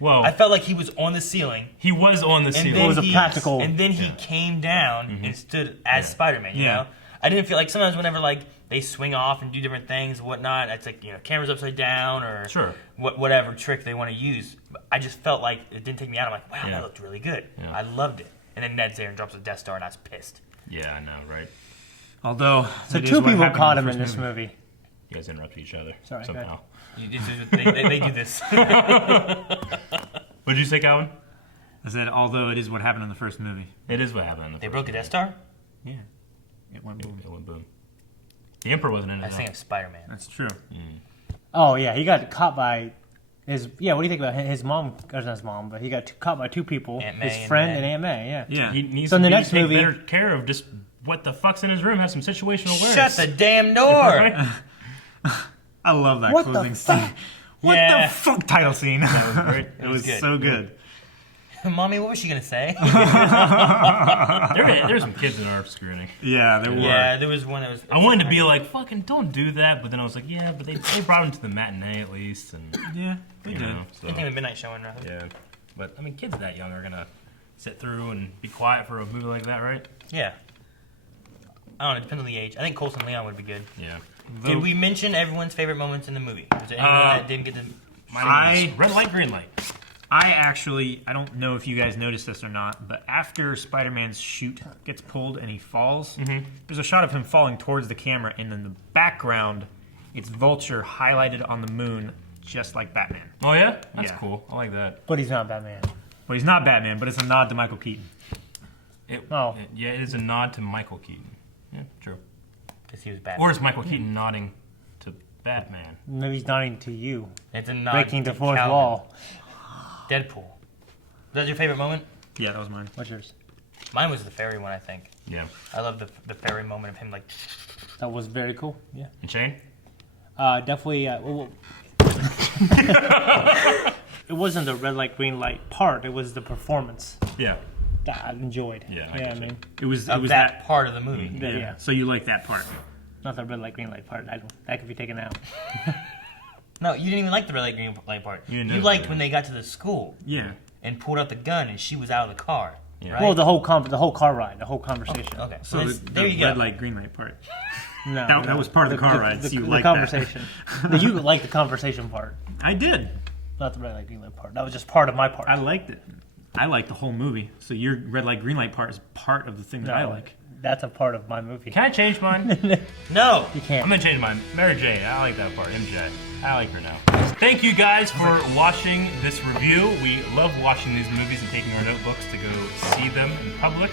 Well, I felt like he was on the ceiling, he was on the and ceiling. then It was a he, practical- and then he came down and stood as Spider-Man. You Yeah. know, I didn't feel like sometimes whenever like they swing off and do different things, and whatnot. It's like cameras upside down or Sure. whatever trick they want to use. I just felt like it didn't take me out. I'm like, wow, Yeah. that looked really good. Yeah. I loved it. And then Ned's there and drops a Death Star, and I was pissed. Yeah, I know, right? Although, So it is two what people happened caught him first in this movie. You guys interrupted each other Sorry, go somehow. They do this. What'd you say, Calvin? I said, although it is what happened in the first movie. It is what happened in the They first broke a movie. Death Star. Yeah. It went boom. It went boom. The Emperor wasn't in I it, was though. thinking of Spider-Man. That's true. Oh yeah, he got caught by his. Yeah, what do you think about his mom? Or not his mom, but he got caught by two people. Aunt May his and friend Ned. and Aunt May. Yeah. Yeah. He needs So in to the next take movie- better care of just what the fuck's in his room. Have some situational awareness. Shut the damn door. Right? I love that What the closing fuck? scene. What Yeah. the fuck title scene? That was great. It was good. so good. Mommy, what was she gonna say? There's some kids in our screening. Yeah, there were. Yeah, there was one that was. I wanted to be like, fucking don't do that, but then I was like, yeah, but they brought him to the matinee at least, and Yeah, they you did. know, so, Anything with midnight showing, nothing. yeah. But I mean, kids that young are gonna sit through and be quiet for a movie like that, right? Yeah. I don't know. It depends on the age. I think Colson Leon would be good. Yeah. Did we mention everyone's favorite moments in the movie? Was there anyone that didn't get to? Mine was red light, green light. I don't know if you guys noticed this or not, but after Spider-Man's chute gets pulled and he falls, there's a shot of him falling towards the camera, and in the background, it's Vulture highlighted on the moon, just like Batman. Oh yeah, that's Yeah. cool. I like that. But he's not Batman. Well, he's not Batman, but it's a nod to Michael Keaton. Oh. Yeah, it is a nod to Michael Keaton. Yeah, true. Because he was bad. Or is Michael Keaton nodding to Batman? Maybe he's nodding to you, It's a nod breaking to the fourth Calvin. wall. Deadpool. Was that your favorite moment? Yeah, that was mine. What's yours? Mine was the fairy one, I think. Yeah. I love the fairy moment of him like. That was very cool. Yeah. And Shane? Definitely. It wasn't the red light, green light part. It was the performance Yeah. that I enjoyed. Yeah, I Yeah. I get you. mean, It was Of that part of the movie. yeah. So you like that part? Not the red light, green light part. That could be taken out. No, you didn't even like the red light, green light part. You didn't You know liked that. when they got to the school Yeah. and pulled out the gun and she was out of the car. Yeah. Right? Well, the whole car ride, the whole conversation. Okay. So That's- the there you go. red light, green light part. No, That was part of the car ride, so you the liked that. conversation. You like the conversation part, I did. not the red light, green light part. That was just part of my part. I liked it. I liked the whole movie. So your red light, green light part is part of the thing that I No, like. That's a part of my movie. Can I change mine? No. You can't. I'm gonna change mine. Mary Jane, I like that part. MJ, I like her now. Thank you guys for watching this review. We love watching these movies and taking our notebooks to go see them in public.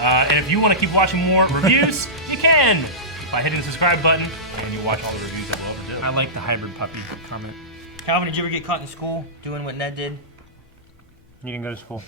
And if you want to keep watching more reviews, you can by hitting the subscribe button, and you watch all the reviews that we'll ever do. I like the hybrid puppy comment. Calvin, did you ever get caught in school doing what Ned did? You didn't go to school.